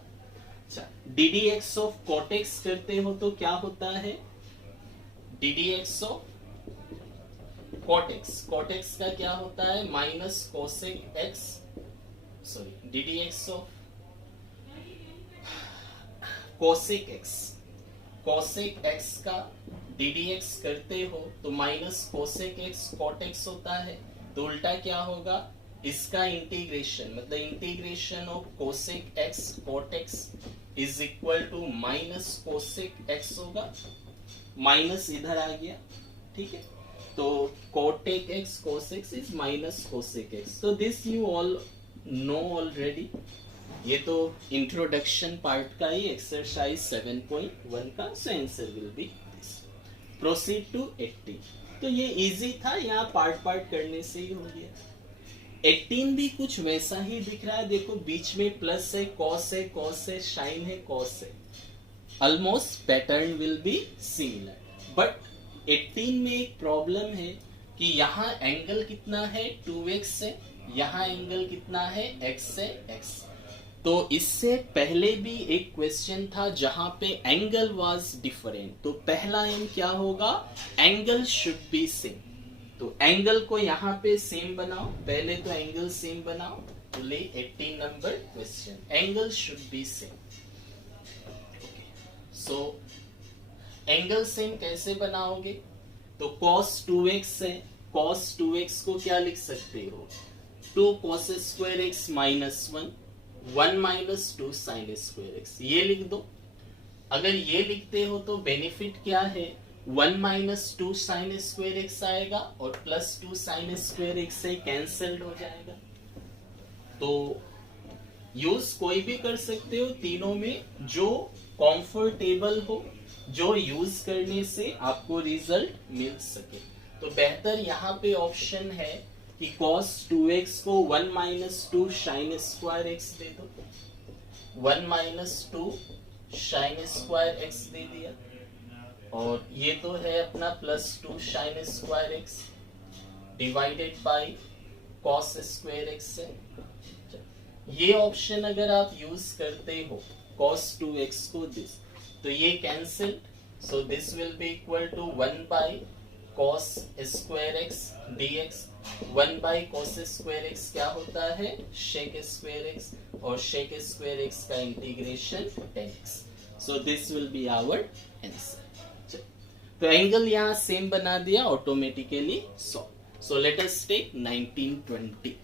अच्छा, ddx ऑफ cot x करते हो तो क्या होता है, ddx ऑफ cot x का क्या होता है, minus cosec x, sorry ddx of cosec x का ddx करते हो तो minus cosec x cot x होता है, तो उल्टा क्या होगा, इसका इंटीग्रेशन मतलब integration of cosec x cot x is equal to minus cosec x होगा, माइनस इधर आ गया, ठीक है, तो cotec x cos x is minus cosec x। so this you all know already, ये तो इंट्रोडक्शन पार्ट का ही एक्सरसाइज 7.1 का, so answer will be this. Proceed to 18। तो ये इजी था, यहाँ पार्ट पार्ट करने से ही हो गया। 18 भी कुछ वैसा ही दिख रहा है, देखो बीच में प्लस है, कॉस है, कॉस है, साइन है, कॉस है, almost pattern will be similar. But 18 में एक प्रॉब्लम है कि यहाँ एंगल कितना है 2x है, यहाँ एंगल कितना है x है x। तो इससे पहले भी एक क्वेश्चन था जहां पे एंगल वाज डिफरेंट, तो पहला एम क्या होगा, एंगल शुड बी सेम। तो एंगल को यहाँ पे सेम बनाओ, पहले तो एंगल सेम बनाओ, तो ले 18 number question, angle should be same. So angle same कैसे बनाओगे, तो cos 2x है, cos 2x को क्या लिख सकते हो, 2 cos square x minus 1 minus 2 sine square x, ये लिख दो। अगर ये लिखते हो तो बेनिफिट क्या है, 1 माइनस 2 साइन स्क्वायर एक्स आएगा और प्लस 2 साइन स्क्वायर एक्स से कैंसल्ड हो जाएगा। तो यूज कोई भी कर सकते हो तीनों में, जो कंफर्टेबल हो, जो यूज करने से आपको रिजल्ट मिल सके। तो बेहतर यहाँ पे ऑप्शन है कि cos 2x को 1 माइनस 2 साइन स्क्वायर एक्स दे दो, 1 माइनस 2 साइन स्क्वायर एक्स दे दिया, और ये तो है अपना plus 2 sine square x divided by cos square x है। ये ऑप्शन अगर आप यूज करते हो cos 2x को दिस, तो ये cancel, so this will be equal to 1 by cos square x dx, 1 by cos square x क्या होता है, sec स्क्वायर एक्स, और sec स्क्वायर एक्स का integration tan x। So this will be our answer. तो angle यहाँ same बना दिया automatically solve. So let us take 1920।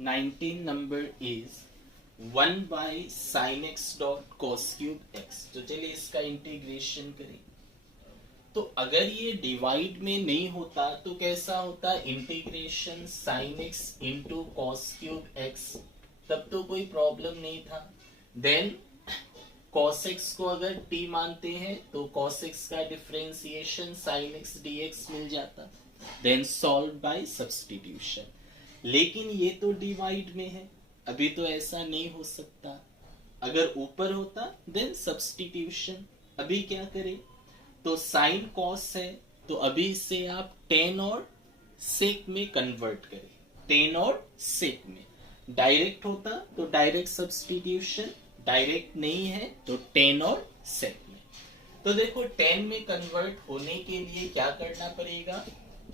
19 number is 1 by sin x dot cos cube x। तो चलिए इसका integration करें। तो अगर ये डिवाइड में नहीं होता तो कैसा होता, integration sin x into cos cube x, तब तो कोई प्रॉब्लम नहीं था। देन cos x को अगर t मानते हैं तो cos x का डिफरेंशिएशन sin x dx मिल जाता, देन सॉल्व बाय सब्स्टिट्यूशन। लेकिन ये तो डिवाइड में है, अभी तो ऐसा नहीं हो सकता। अगर ऊपर होता देन सब्स्टिट्यूशन। अभी क्या करें, तो साइन कॉस है, तो अभी इसे आप टेन और सेक में कन्वर्ट करें, टेन और सेक में। डायरेक्ट होता तो डायरेक्ट सब्स्टिट्यूशन, डायरेक्ट नहीं है तो टेन और सेक में। तो देखो 10 में कन्वर्ट होने के लिए क्या करना पड़ेगा,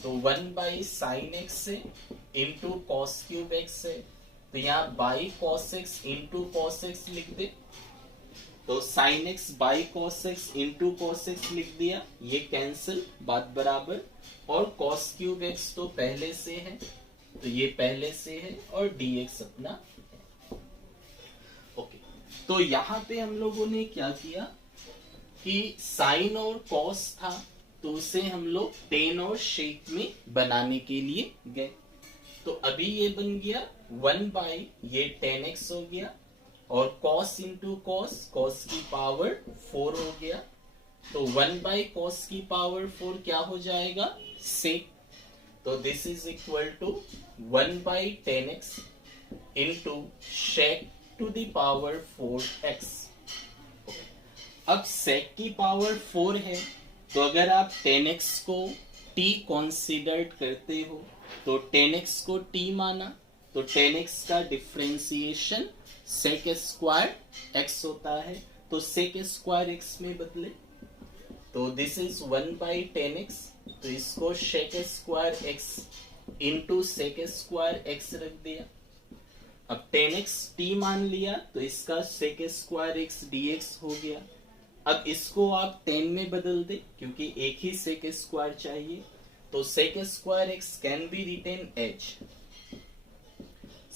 तो 1 बाई साइन एक्स है इंटू कॉस क्यूब एक्स है, तो यहाँ by cos x into cos x लिख दे, तो sine x by cos x into cos x लिख दिया, ये कैंसिल, बात बराबर। और कॉस क्यूब एक्स तो पहले से है, तो ये पहले से है, और dx अपना है। ओके, तो यहाँ पे हम लोगों ने क्या किया कि साइन और कॉस था तो उसे हम लोग टेन और शेक में बनाने के लिए गए। तो अभी ये बन गया 1 बाई ये 10x हो गया, और cos इंटू cos की पावर 4 हो गया, तो 1 बाई cos की पावर 4 क्या हो जाएगा, sec। तो this is equal to 1 by 10x into sec to the power 4x। अब sec की पावर 4 है, तो अगर आप 10x को t कंसीडर करते हो तो 10x को t माना, तो 10x का डिफरेंशिएशन sec स्क्वायर x होता है, तो sec स्क्वायर x में बदले, तो दिस इज 1 बाई 10x, तो इसको sec square x into sec square x रख दिया। अब 10x t मान लिया, तो इसका sec स्क्वायर x dx हो गया। अब इसको आप 10 में बदल दे, क्योंकि एक ही sec स्क्वायर चाहिए, तो sec square x can be written as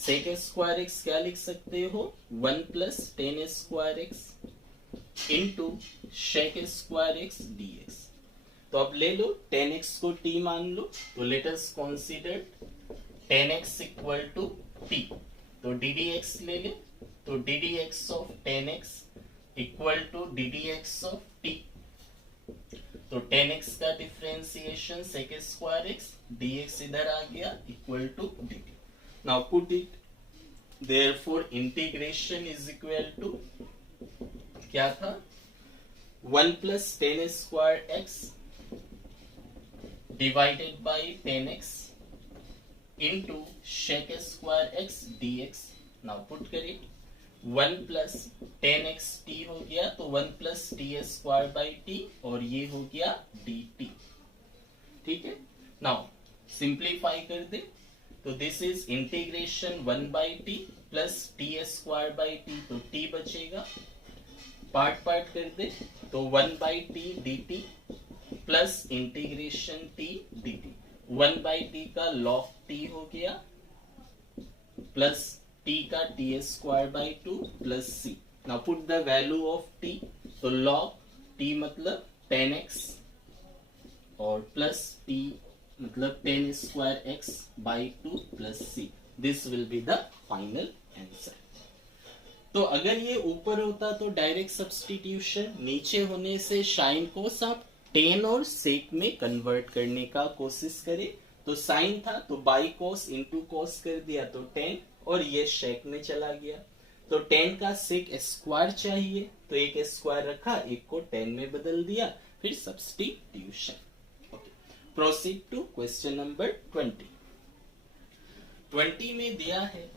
sec square x क्या लिख सकते हो, 1 plus 10 square x into sec square x dx। तो अब ले लो 10x को t मान लो, तो let us consider 10x equal to t, तो ddx ले ले, तो ddx of 10x equal to ddx of t, तो 10x का differentiation sec square x dx इधर आ गया equal to dt। Now put it, therefore integration is equal to क्या था, 1 plus 10 square x divided by 10x into sec square x dx। Now put करिए, 1 plus 10x t हो गया, तो 1 plus T square by T, और ये हो गया dt। ठीक है, नाउ सिंप्लीफाई कर दे, तो this is integration 1 by T plus T square by T, तो t बचेगा, पार्ट पार्ट कर दे, तो 1 by T dt plus integration t dt, 1 by T का log t हो गया प्लस t का T square by 2 plus c। Now put the value of t, तो log t मतलब 10x और प्लस t मतलब 10 square x by 2 plus c, this will be the final answer. तो अगर ये ऊपर होता तो डायरेक्ट सब्स्टिट्यूशन, नीचे होने से साइन कोस आप टेन और सेक में कन्वर्ट करने का कोशिश करें, तो साइन था तो बाई कोस इंटू कोस कर दिया, तो 10 और ये शेक में चला गया, तो 10 का सेक स्क्वायर चाहिए, तो एक स्क्वायर रखा, एक को 10 में बदल दिया, फिर substitution. Okay, proceed to question number 20। 20 में दिया है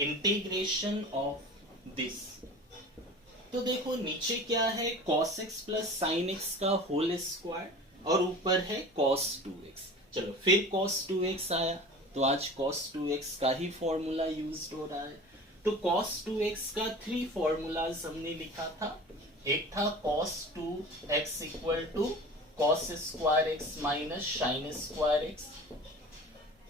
इंटीग्रेशन ऑफ दिस, तो देखो नीचे क्या है, cos x plus sine x का होल स्क्वायर, और ऊपर है cos 2x। चलो फिर cos 2x आया, तो आज cos 2x का ही फॉर्मूला यूज हो रहा है, तो cos 2x का 3 फॉर्मूलाज हमने लिखा था। एक था cos 2x equal to cos square x minus sin square x,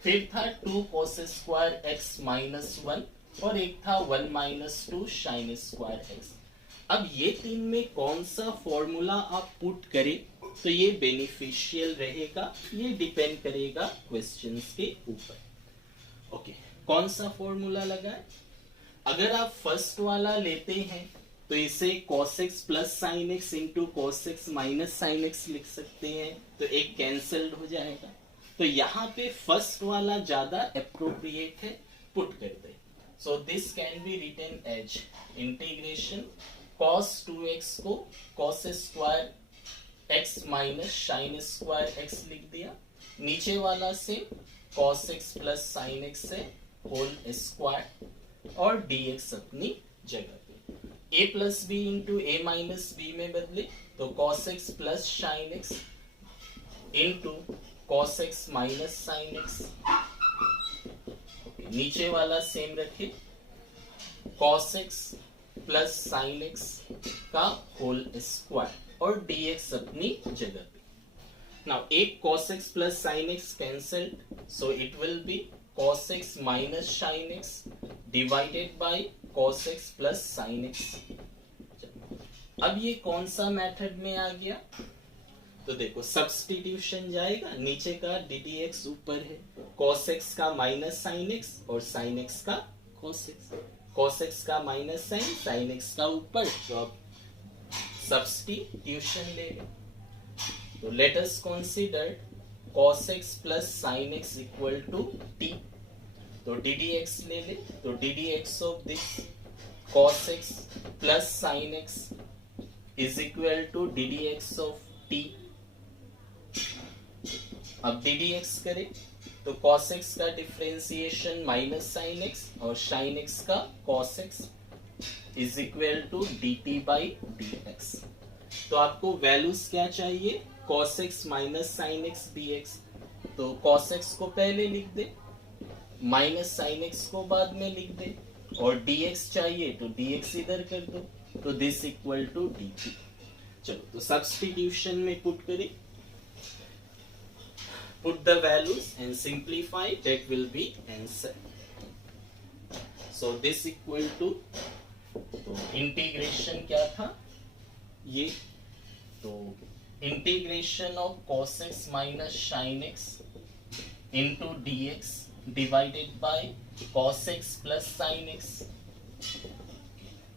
फिर था 2 cos स्क्वायर x माइनस 1, और एक था 1 माइनस 2 sin स्क्वायर x। अब ये तीन में कौन सा फॉर्मूला आप पुट करें तो ये बेनिफिशियल रहेगा, ये डिपेंड करेगा क्वेश्चंस के ऊपर। ओके, कौन सा फॉर्मूला लगाए, अगर आप फर्स्ट वाला लेते हैं तो इसे cos x plus sine x into cos x minus sine x लिख सकते हैं, तो एक कैंसल्ड हो जाएगा, तो यहाँ पे फर्स्ट वाला ज्यादा अप्रोप्रिएट है, पुट कर दे। So this can be written as integration cos 2x को cos square x minus sin square x लिख दिया, नीचे वाला से cos x plus sin x से होल स्क्वायर, और dx अपनी जगह पे a plus b into a minus b में बदले, तो cos x plus sin x into cos x minus sin x, नीचे वाला सेम रखे, cos x plus sine x का होल स्क्वायर, और dx अपनी जगह पे। नाउ एक cos x plus sine x cancelled, so it will be cos x minus sin x divided by cos x plus sin x। अब ये कौन सा मेथड में आ गया, तो देखो सब्स्टिट्यूशन जाएगा, नीचे का ddx ऊपर है, cos x का माइनस sin x और sin x का cos x, cos x का माइनस साइन, sin x का ऊपर, तो अब सब्स्टिट्यूशन ले लें। तो let us consider cos x plus sin x equal to t, तो ddx ले ले, तो ddx of this cos x plus sin x is equal to ddx of t। अब ddx करें तो cos x का डिफरेंशिएशन माइनस sin x और sin x का cos x is equal to dt by dx। तो आपको values क्या चाहिए, cos x minus sin x dx, तो cos x को पहले लिख दे, माइनस sin x को बाद में लिख दे, और dx चाहिए तो dx इधर कर दो, तो दिस इक्वल टू dt। चलो तो सब्स्टिट्यूशन में पुट करें, put the values and simplify, that will be answer. So this equal to, तो इंटीग्रेशन क्या था ये, तो integration of cos x minus sin x into dx divided by cos x plus sin x।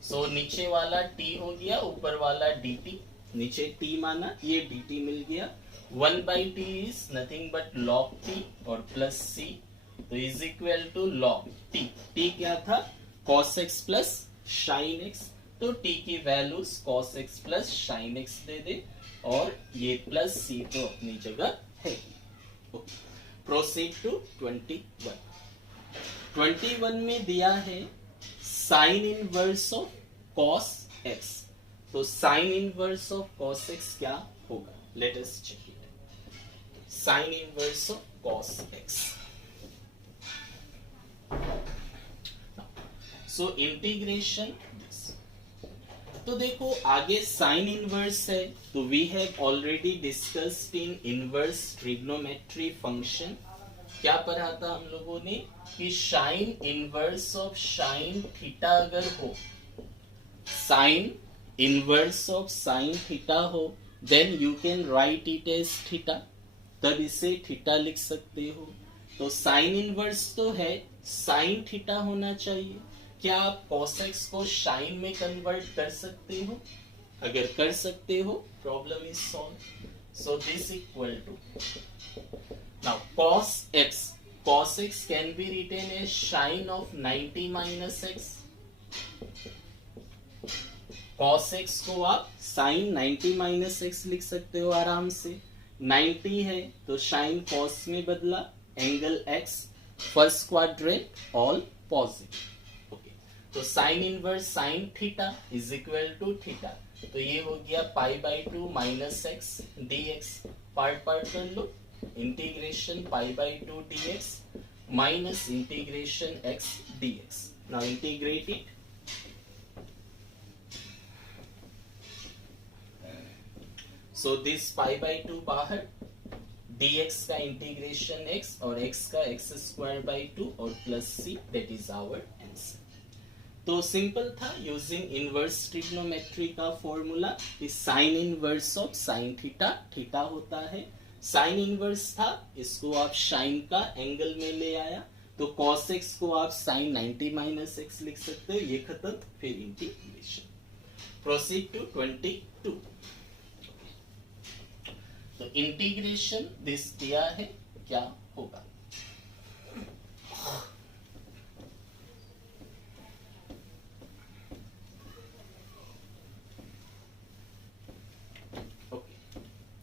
सो नीचे वाला t हो गया, ऊपर वाला dt, नीचे t माना, ये dt मिल गया। 1 by t is nothing but log t और प्लस c, तो is equal to log t। t क्या था, cos x plus sin x, तो t की values cos x plus sin x दे दे, और ये प्लस c तो अपनी जगह है। Proceed to 21। 21 में दिया है sine inverse of cos x, तो sine inverse of cos x क्या होगा, let us check it. Sine inverse of cos x, so integration, तो देखो आगे साइन इनवर्स है, तो we have already discussed in inverse trigonometry function. क्या पढ़ा था हम लोगों ने कि sine inverse of sine theta अगर हो, sine inverse of sine theta हो, then you can write it as theta, तब इसे थीटा लिख सकते हो। तो साइन इनवर्स तो है, साइन थीटा होना चाहिए। क्या आप cos x को साइन में कन्वर्ट कर सकते हो, अगर कर सकते हो problem is solve. So this equal to, now cos x can be written as sine of 90 minus x। cos x को आप साइन 90 माइनस x लिख सकते हो आराम से। 90 है तो साइन cos में बदला, angle x first quadrant all positive. Okay, तो sine inverse sine theta is equal to theta, तो ये हो गया pi by 2 minus x dx। Part कर लो, integration pi by 2 dx minus integration x dx। Now integrate it, so this pi by 2 बाहर, dx का integration x और x का x स्क्वायर बाई 2 और plus c, that is our answer. तो simple था, using inverse trigonometry का formula कि sine inverse of sine theta, theta होता है, साइन इनवर्स था, इसको आप साइन का एंगल में ले आया, तो cos x को आप साइन 90 माइनस x लिख सकते हो, ये खत्म, फिर इंटीग्रेशन। Proceed to 22। तो इंटीग्रेशन दिस दिया है, क्या होगा, ओके,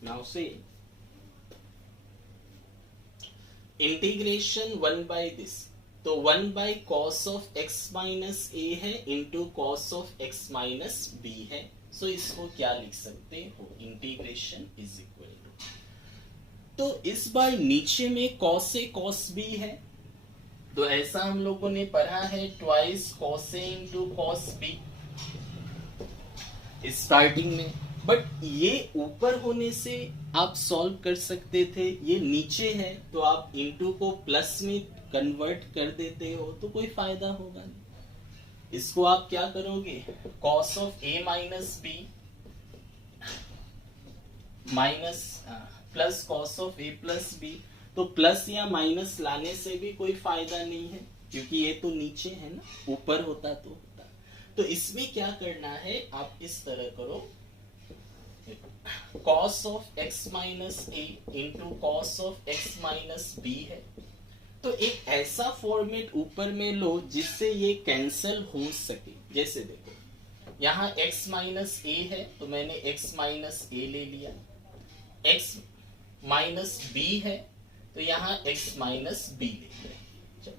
नाउ से इंटीग्रेशन 1 बाय दिस, तो 1 by cos of x minus a है into cos of x minus b है। सो इसको क्या लिख सकते हो, इंटीग्रेशन इज इक्वल टू, तो इस बार नीचे में cos a cos b है, तो ऐसा हम लोगों ने पढ़ा है twice cos a into cos b starting में, बट ये ऊपर होने से आप सॉल्व कर सकते थे, ये नीचे है तो आप इंटू को प्लस में कन्वर्ट कर देते हो, तो कोई फायदा होगा नहीं। इसको आप क्या करोगे, cos of a minus b minus plus cos of a plus b, तो प्लस या माइनस लाने से भी कोई फायदा नहीं है, क्योंकि ये तो नीचे है ना, ऊपर होता तो होता। तो इसमें क्या करना है, आप इस तरह करो, cos of x minus a into cos of x minus b है। तो एक ऐसा फॉर्मेट ऊपर में लो जिससे ये कैंसिल हो सके। जैसे देखो यहाँ x माइनस ए है, तो मैंने x माइनस ए ले लिया, x माइनस बी है तो यहाँ x माइनस बी ले लिया।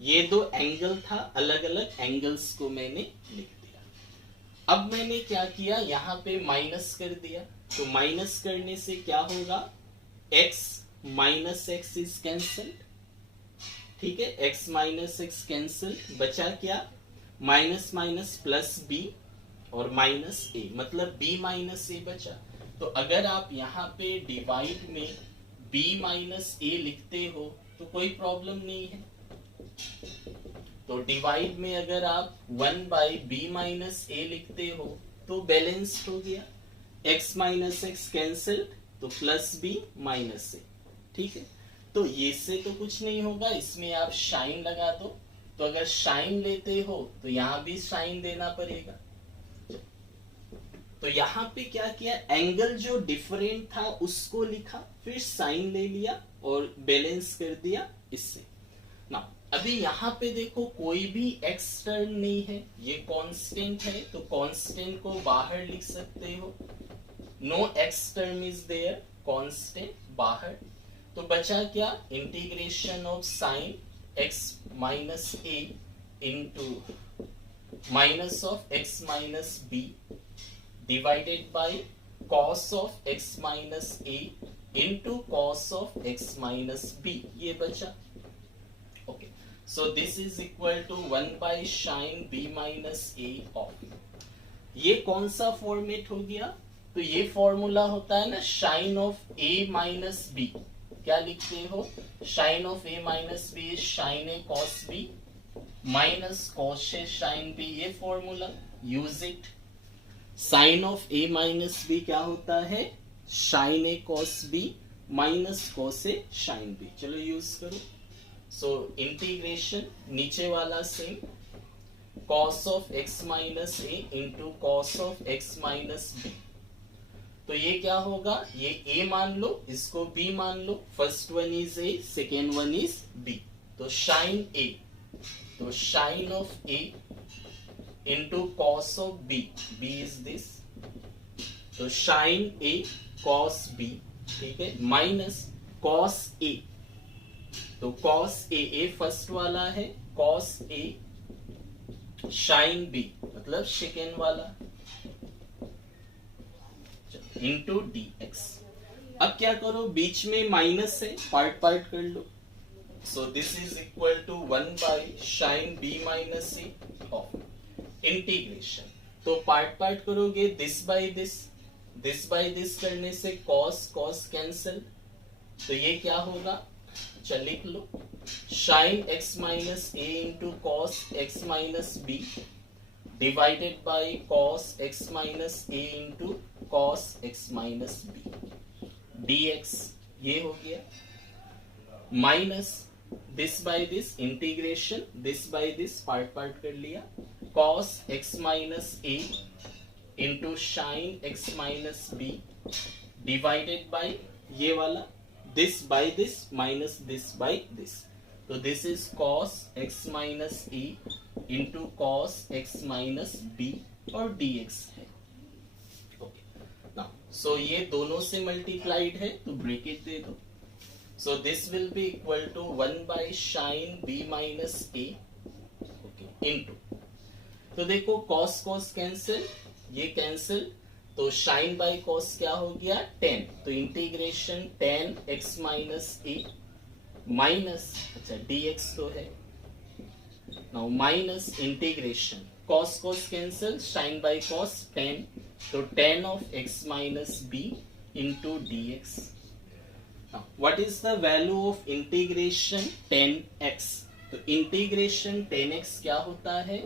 ये दो एंगल था, अलग अलग एंगल्स को मैंने लिख दिया। अब मैंने क्या किया, यहाँ पे माइनस कर दिया, तो माइनस करने से क्या होगा, x minus x is cancel, ठीक है, x माइनस एक्स कैंसिल, बचा क्या, माइनस माइनस प्लस बी और माइनस ए, मतलब b माइनस ए बचा। तो अगर आप यहाँ पे डिवाइड में b माइनस ए लिखते हो तो कोई प्रॉब्लम नहीं है। तो डिवाइड में अगर आप 1 बाई बी माइनस ए लिखते हो तो बैलेंस्ड हो गया, x माइनस एक्स कैंसिल, तो प्लस बी माइनस ए, ठीक है। तो ये से तो कुछ नहीं होगा, इसमें आप साइन लगा दो। तो अगर साइन लेते हो तो यहाँ भी साइन देना पड़ेगा। तो यहाँ पे क्या किया, एंगल जो डिफरेंट था उसको लिखा, फिर साइन ले लिया और बैलेंस कर दिया इससे ना। अभी यहाँ पे देखो कोई भी एक्स टर्म नहीं है, ये कांस्टेंट है, तो कांस्टेंट को बाहर लिख सकते हो, no x term is there, constant बाहर। तो बचा क्या, integration of sine x minus a into minus of x minus b divided by cos of x minus a into cos of x minus b, ये बचा। Okay, so this is equal to 1 by sine b minus a of, ये कौन सा format हो गया, तो ये formula होता है ना sine of a minus b, क्या लिखते हो, sine of a minus b is sine a cos b minus cos a sine b, ये formula use it. Sine of a minus b क्या होता है, sine a cos b minus cos a sine b, चलो use करो। So integration नीचे वाला same, cos of x minus a into cos of x minus b, तो ये क्या होगा, ये a मान लो, इसको b मान लो, first one is a, second one is b, तो साइन a, तो sine of a into cos of b, b is this, तो साइन a कॉस b, ठीक है, माइनस कॉस a, तो कॉस a फर्स्ट वाला है, कॉस a साइन b मतलब second वाला, इंटू dx। अब क्या करो, बीच में माइनस है, पार्ट पार्ट कर लो। So this is equal to 1 by sine b minus a of integration, तो पार्ट पार्ट करोगे, दिस बाई दिस करने से कॉस कॉस कैंसिल, तो ये क्या होगा, चल लिख लो, sine x minus a into cos x minus b divided by cos x minus a into cos x minus b dx, ये हो गया, minus this by this integration, this by this part part कर लिया, cos x minus a into sine x minus b divided by ये वाला, this by this minus this by this, तो this is cos x minus a into cos x minus B और dx है। सो ये दोनों से मल्टीप्लाइड है तो ब्रैकेट दे दो, so this will be equal to 1 by sine b minus a, okay, into, तो देखो कॉस कॉस कैंसिल, ये कैंसिल, तो साइन बाई कॉस क्या हो गया 10, तो integration tan x minus a minus, अच्छा dx तो है, now minus integration cos cos cancel, sine by cos tan, तो tan of x minus b into dx. Now, what is the value of integration tan x? तो integration tan x क्या होता है,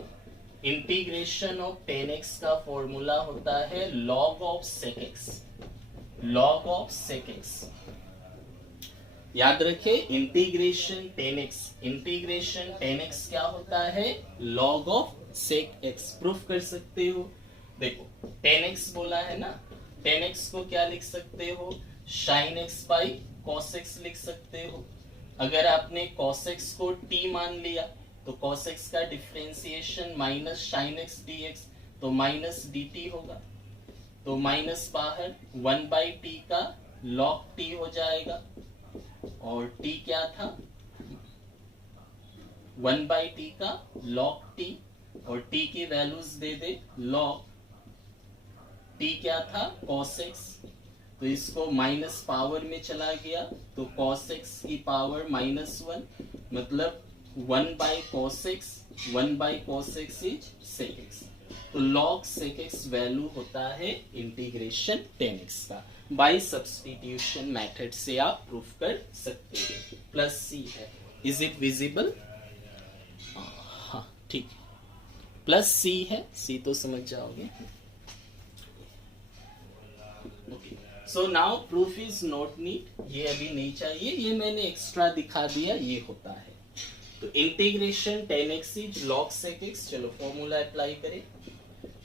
integration of tan x का formula होता है log of sec x, log of sec x। याद रखे integration 10x, integration 10x क्या होता है, log of sec x. Proof कर सकते हो, देखो 10x बोला है ना, 10x को क्या लिख सकते हो, sine x by cos x लिख सकते हो। अगर आपने cos x को t मान लिया तो cos x का differentiation minus sine x d x, तो माइनस डी टी होगा, तो माइनस बाहर 1/t का log t हो जाएगा, और t क्या था, 1/t का log t, और t की वैल्यूज दे दे, log t क्या था cos x, तो इसको माइनस पावर में चला गया तो cos x की पावर -1, मतलब 1/cos x, 1/cos x is sec x, तो log sec x वैल्यू होता है इंटीग्रेशन 10x का। बाय सब्स्टिट्यूशन मेथड से आप प्रूफ कर सकते हैं। प्लस सी है, इज इट विजिबल, हाँ ठीक है, प्लस सी है, सी तो समझ जाओगे। So now proof is not need, ये अभी नहीं चाहिए, ये मैंने एक्स्ट्रा दिखा दिया, ये होता है। तो integration 10x is log sec x, चलो फॉर्मूला अप्लाई करें,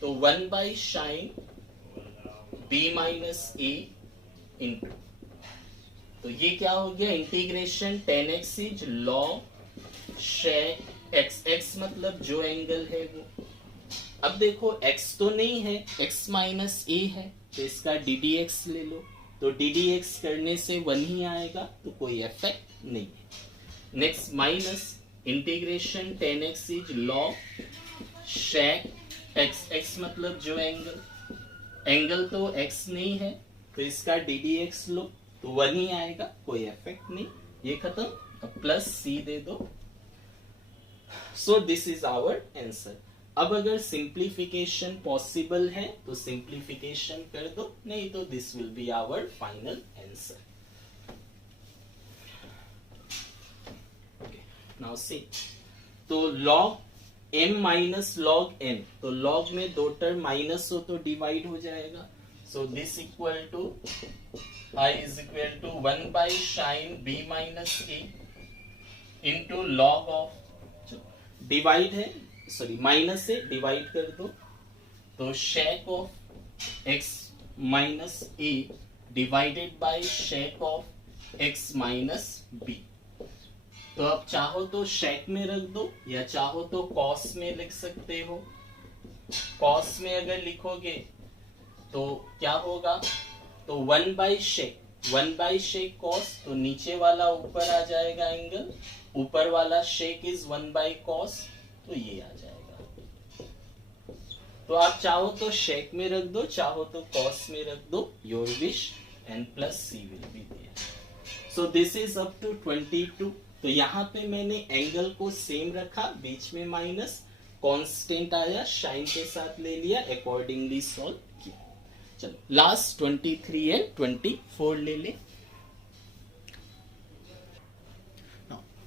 तो 1/sin b minus a into, तो ये क्या हो गया, integration 10x is log sec x, x मतलब जो एंगल है वो। अब देखो x तो नहीं है, x माइनस a है, तो इसका ddx ले लो, तो ddx करने से 1 ही आएगा, तो कोई इफेक्ट नहीं है। Next minus integration 10x is log sec x, x मतलब जो एंगल, एंगल तो x नहीं है, तो इसका ddx लो, तो 1 ही आएगा, कोई इफेक्ट नहीं, ये खत्म। अब प्लस c दे दो, so this is our answer. अब अगर सिंप्लीफिकेशन पॉसिबल है तो सिंप्लीफिकेशन कर दो, नहीं तो this will be our final answer. Now see, तो log m minus log n, तो log में दो टर्म माइनस हो तो डिवाइड हो जाएगा, so this equal to i is equal to 1/sin b minus a into log of, divide है, sorry minus से डिवाइड कर दो, तो sec of x minus a divided by sec of x minus b। तो अब चाहो तो shake में रख दो या चाहो तो कॉस में लिख सकते हो। कॉस में अगर लिखोगे तो क्या होगा, तो 1/शेक, 1/शेक कॉस, तो नीचे वाला ऊपर आ जाएगा एंगल, ऊपर वाला शेक इज 1/कॉस, तो ये आ जाएगा। तो आप चाहो तो शेक में रख दो, चाहो तो कॉस में रख दो, your wish, and plus c will be there. So this is up to 22। तो यहाँ पे मैंने एंगल को सेम रखा, बीच में माइनस, कांस्टेंट आया, साइन के साथ ले लिया, अकॉर्डिंगली सॉल्व किया। चलो लास्ट 23 एंड 24 ले ले।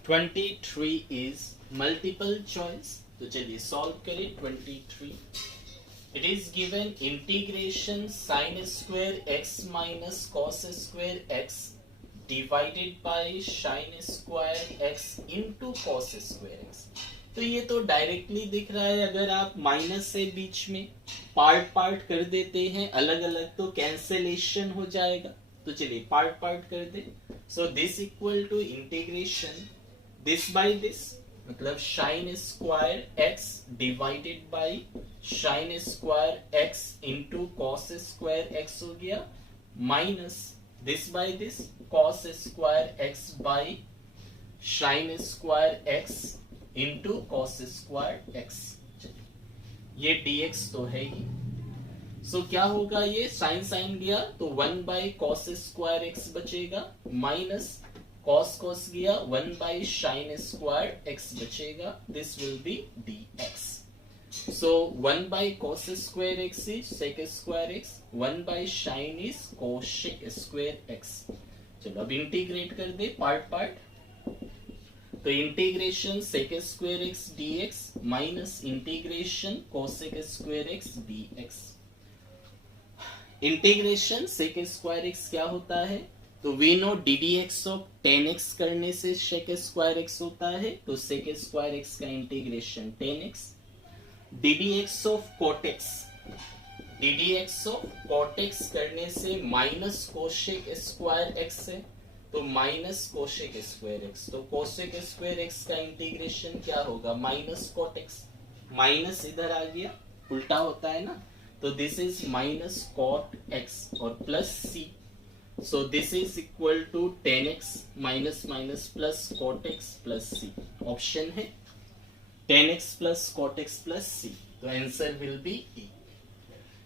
23 इज मल्टीपल चॉइस, तो चलिए सॉल्व करें। 23 it is given integration sine square x minus cos square x divided by sine square x into cos square x. तो ये तो डायरेक्टली दिख रहा है, अगर आप माइनस से बीच में पार्ट पार्ट कर देते हैं अलग अलग तो कैंसिलेशन हो जाएगा। तो चलिए पार्ट पार्ट कर दे। So this equal to integration this by this, मतलब sine square x divided by sine square x into cos square x हो गया, minus this by this cos square x by sine square x into cos square x. ये dx तो है ही, सो क्या होगा, ये साइन साइन गया तो 1/cos स्क्वायर एक्स बचेगा, माइनस cos cos गया 1/sin स्क्वायर एक्स बचेगा, this will be dx। So 1/cos square x is sec square x, 1/sin is cosec square x. चलो अब इंटीग्रेट कर दे पार्ट पार्ट। तो integration sec square x dx minus integration cosec square x dx। Integration sec square x क्या होता है, तो we know d d x of 10x करने से सेक स्क्वायर एक्स होता है, तो सेक स्क्वायर एक्स का integration 10x। D d x of cot x, d d x of cot x करने से माइनस कोशेक स्क्वायर एक्स है, तो माइनस कोशेक स्क्वायर एक्स। तो कोशेक स्क्वायर एक्स का इंटीग्रेशन क्या होगा, माइनस कॉट एक्स। माइनस इधर आ गया, उल्टा होता है ना, तो this is minus cot x और plus c. So this is equal to 10x minus minus plus cot x plus c. Option है 10x plus cot x plus सी, तो आंसर विल बी ई।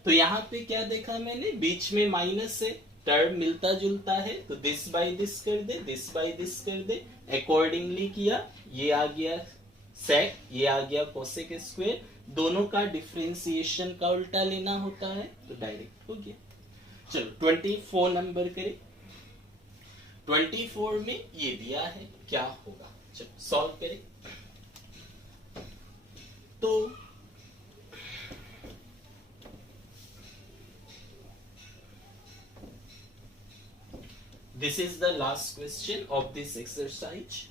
तो यहाँ पे क्या देखा मैंने, बीच में माइनस है, टर्म मिलता जुलता है, तो दिस बाय दिस कर दे, दिस बाय दिस कर दे, अकॉर्डिंगली किया, ये आ गया सेक, ये आ गया कोसेक स्क्वायर। दोनों का डिफरेंशिएशन का उल्टा लेना होता है, तो डायरेक्ट हो गया। चलो 24 नंबर करें। 24 में ये दिया है, क्या होगा, चलो सॉल्व करें। तो this is the last question of this exercise.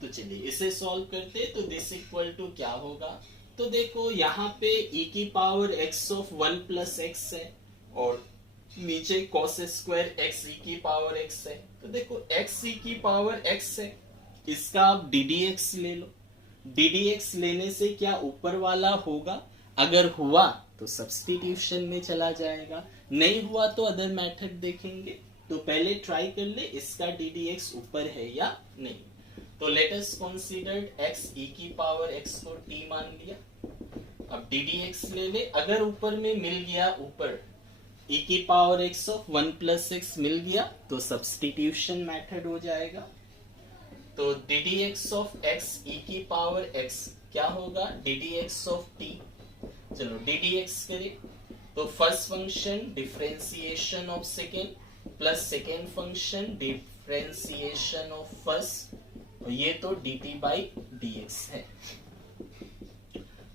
तो चलिए इसे सॉल्व करते, तो दिस इक्वल टू क्या होगा, तो देखो यहाँ पे e की power x of 1 plus x है और नीचे cos स्क्वायर x e की पावर x है। तो देखो x e की पावर x है, इसका आप ddx ले लो। ddx लेने से क्या ऊपर वाला होगा, अगर हुआ तो सब्स्टिट्यूशन में चला जाएगा, नहीं हुआ तो अदर मेथड देखेंगे। तो पहले ट्राई कर ले इसका ddx ऊपर है या नहीं। तो let us consider x e की पावर x को t मान लिया। अब ddx ले ले, अगर ऊपर में मिल गया, ऊपर e की power x of 1 plus x मिल गया, तो सब्स्टिट्यूशन मेथड हो जाएगा। तो ddx ऑफ x e की पावर x क्या होगा, ddx ऑफ t। चलो ddx करें, तो first function differentiation of second plus second function differentiation of first, तो ये तो dt बाई dx है।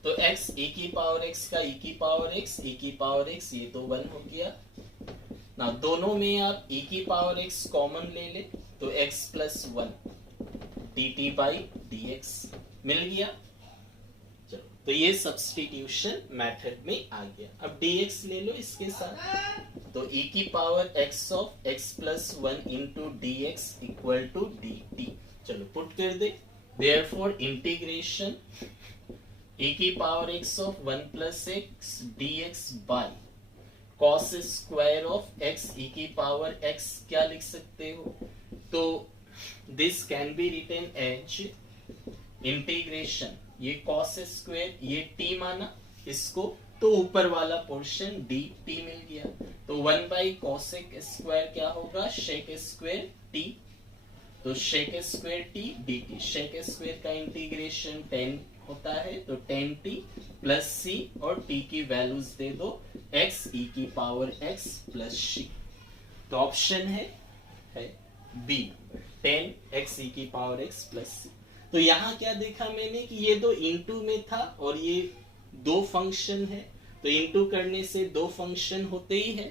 तो x e की पावर x का e की पावर x, e की पावर x, ये तो 1 हो गया ना। दोनों में आप e की पावर x कॉमन ले ले, तो x plus 1 dt by dx मिल गया। चलो तो ये सब्स्टिट्यूशन मेथड में आ गया। अब dx ले लो इसके साथ, तो e की power x of x plus 1 into dx equal to dt। चलो पुट कर दे, देयरफॉर इंटीग्रेशन e की power x of 1 plus x dx by cos square of x e की पावर x क्या लिख सकते हो, तो this can be written as integration, ये cos स्क्वायर, ये t माना इसको, तो ऊपर वाला पोर्शन dt मिल गया। तो 1 बाई cosec स्क्वायर क्या होगा, शेक स्क्वायर t, तो shake square t dt। Shake square का इंटीग्रेशन 10 होता है, तो 10t प्लस c और t की वैल्यूज दे दो, x e की पावर x प्लस c। तो ऑप्शन है बी 10x e की पावर x प्लस c। तो यहाँ क्या देखा मैंने कि ये दो इनटू में था और ये दो फंक्शन है, तो इनटू करने से दो फंक्शन होते ही है।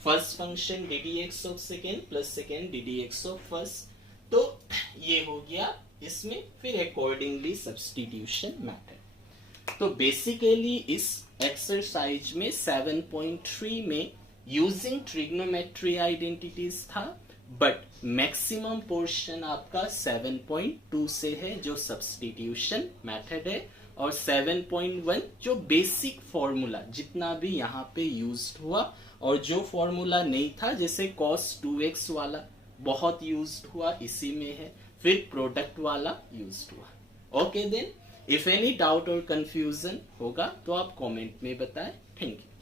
First function ddx of second plus second ddx of first, तो ये हो गया इसमें, फिर अकॉर्डिंगली सब्स्टिट्यूशन मेथड। तो बेसिकली इस एक्सरसाइज में 7.3 में यूजिंग ट्रिग्नोमेट्री आइडेंटिटीज था, बट मैक्सिमम पोर्शन आपका 7.2 से है जो सब्स्टिट्यूशन मेथड है, और 7.1 जो बेसिक फॉर्मूला जितना भी यहाँ पे यूज्ड हुआ, और जो फॉर्मूला नहीं था जैसे cos 2x वाला बहुत यूज्ड हुआ इसी में है, फिर प्रोडक्ट वाला यूज्ड हुआ। Okay then, if any doubt और कंफ्यूजन होगा तो आप कमेंट में बताएं। Thank you.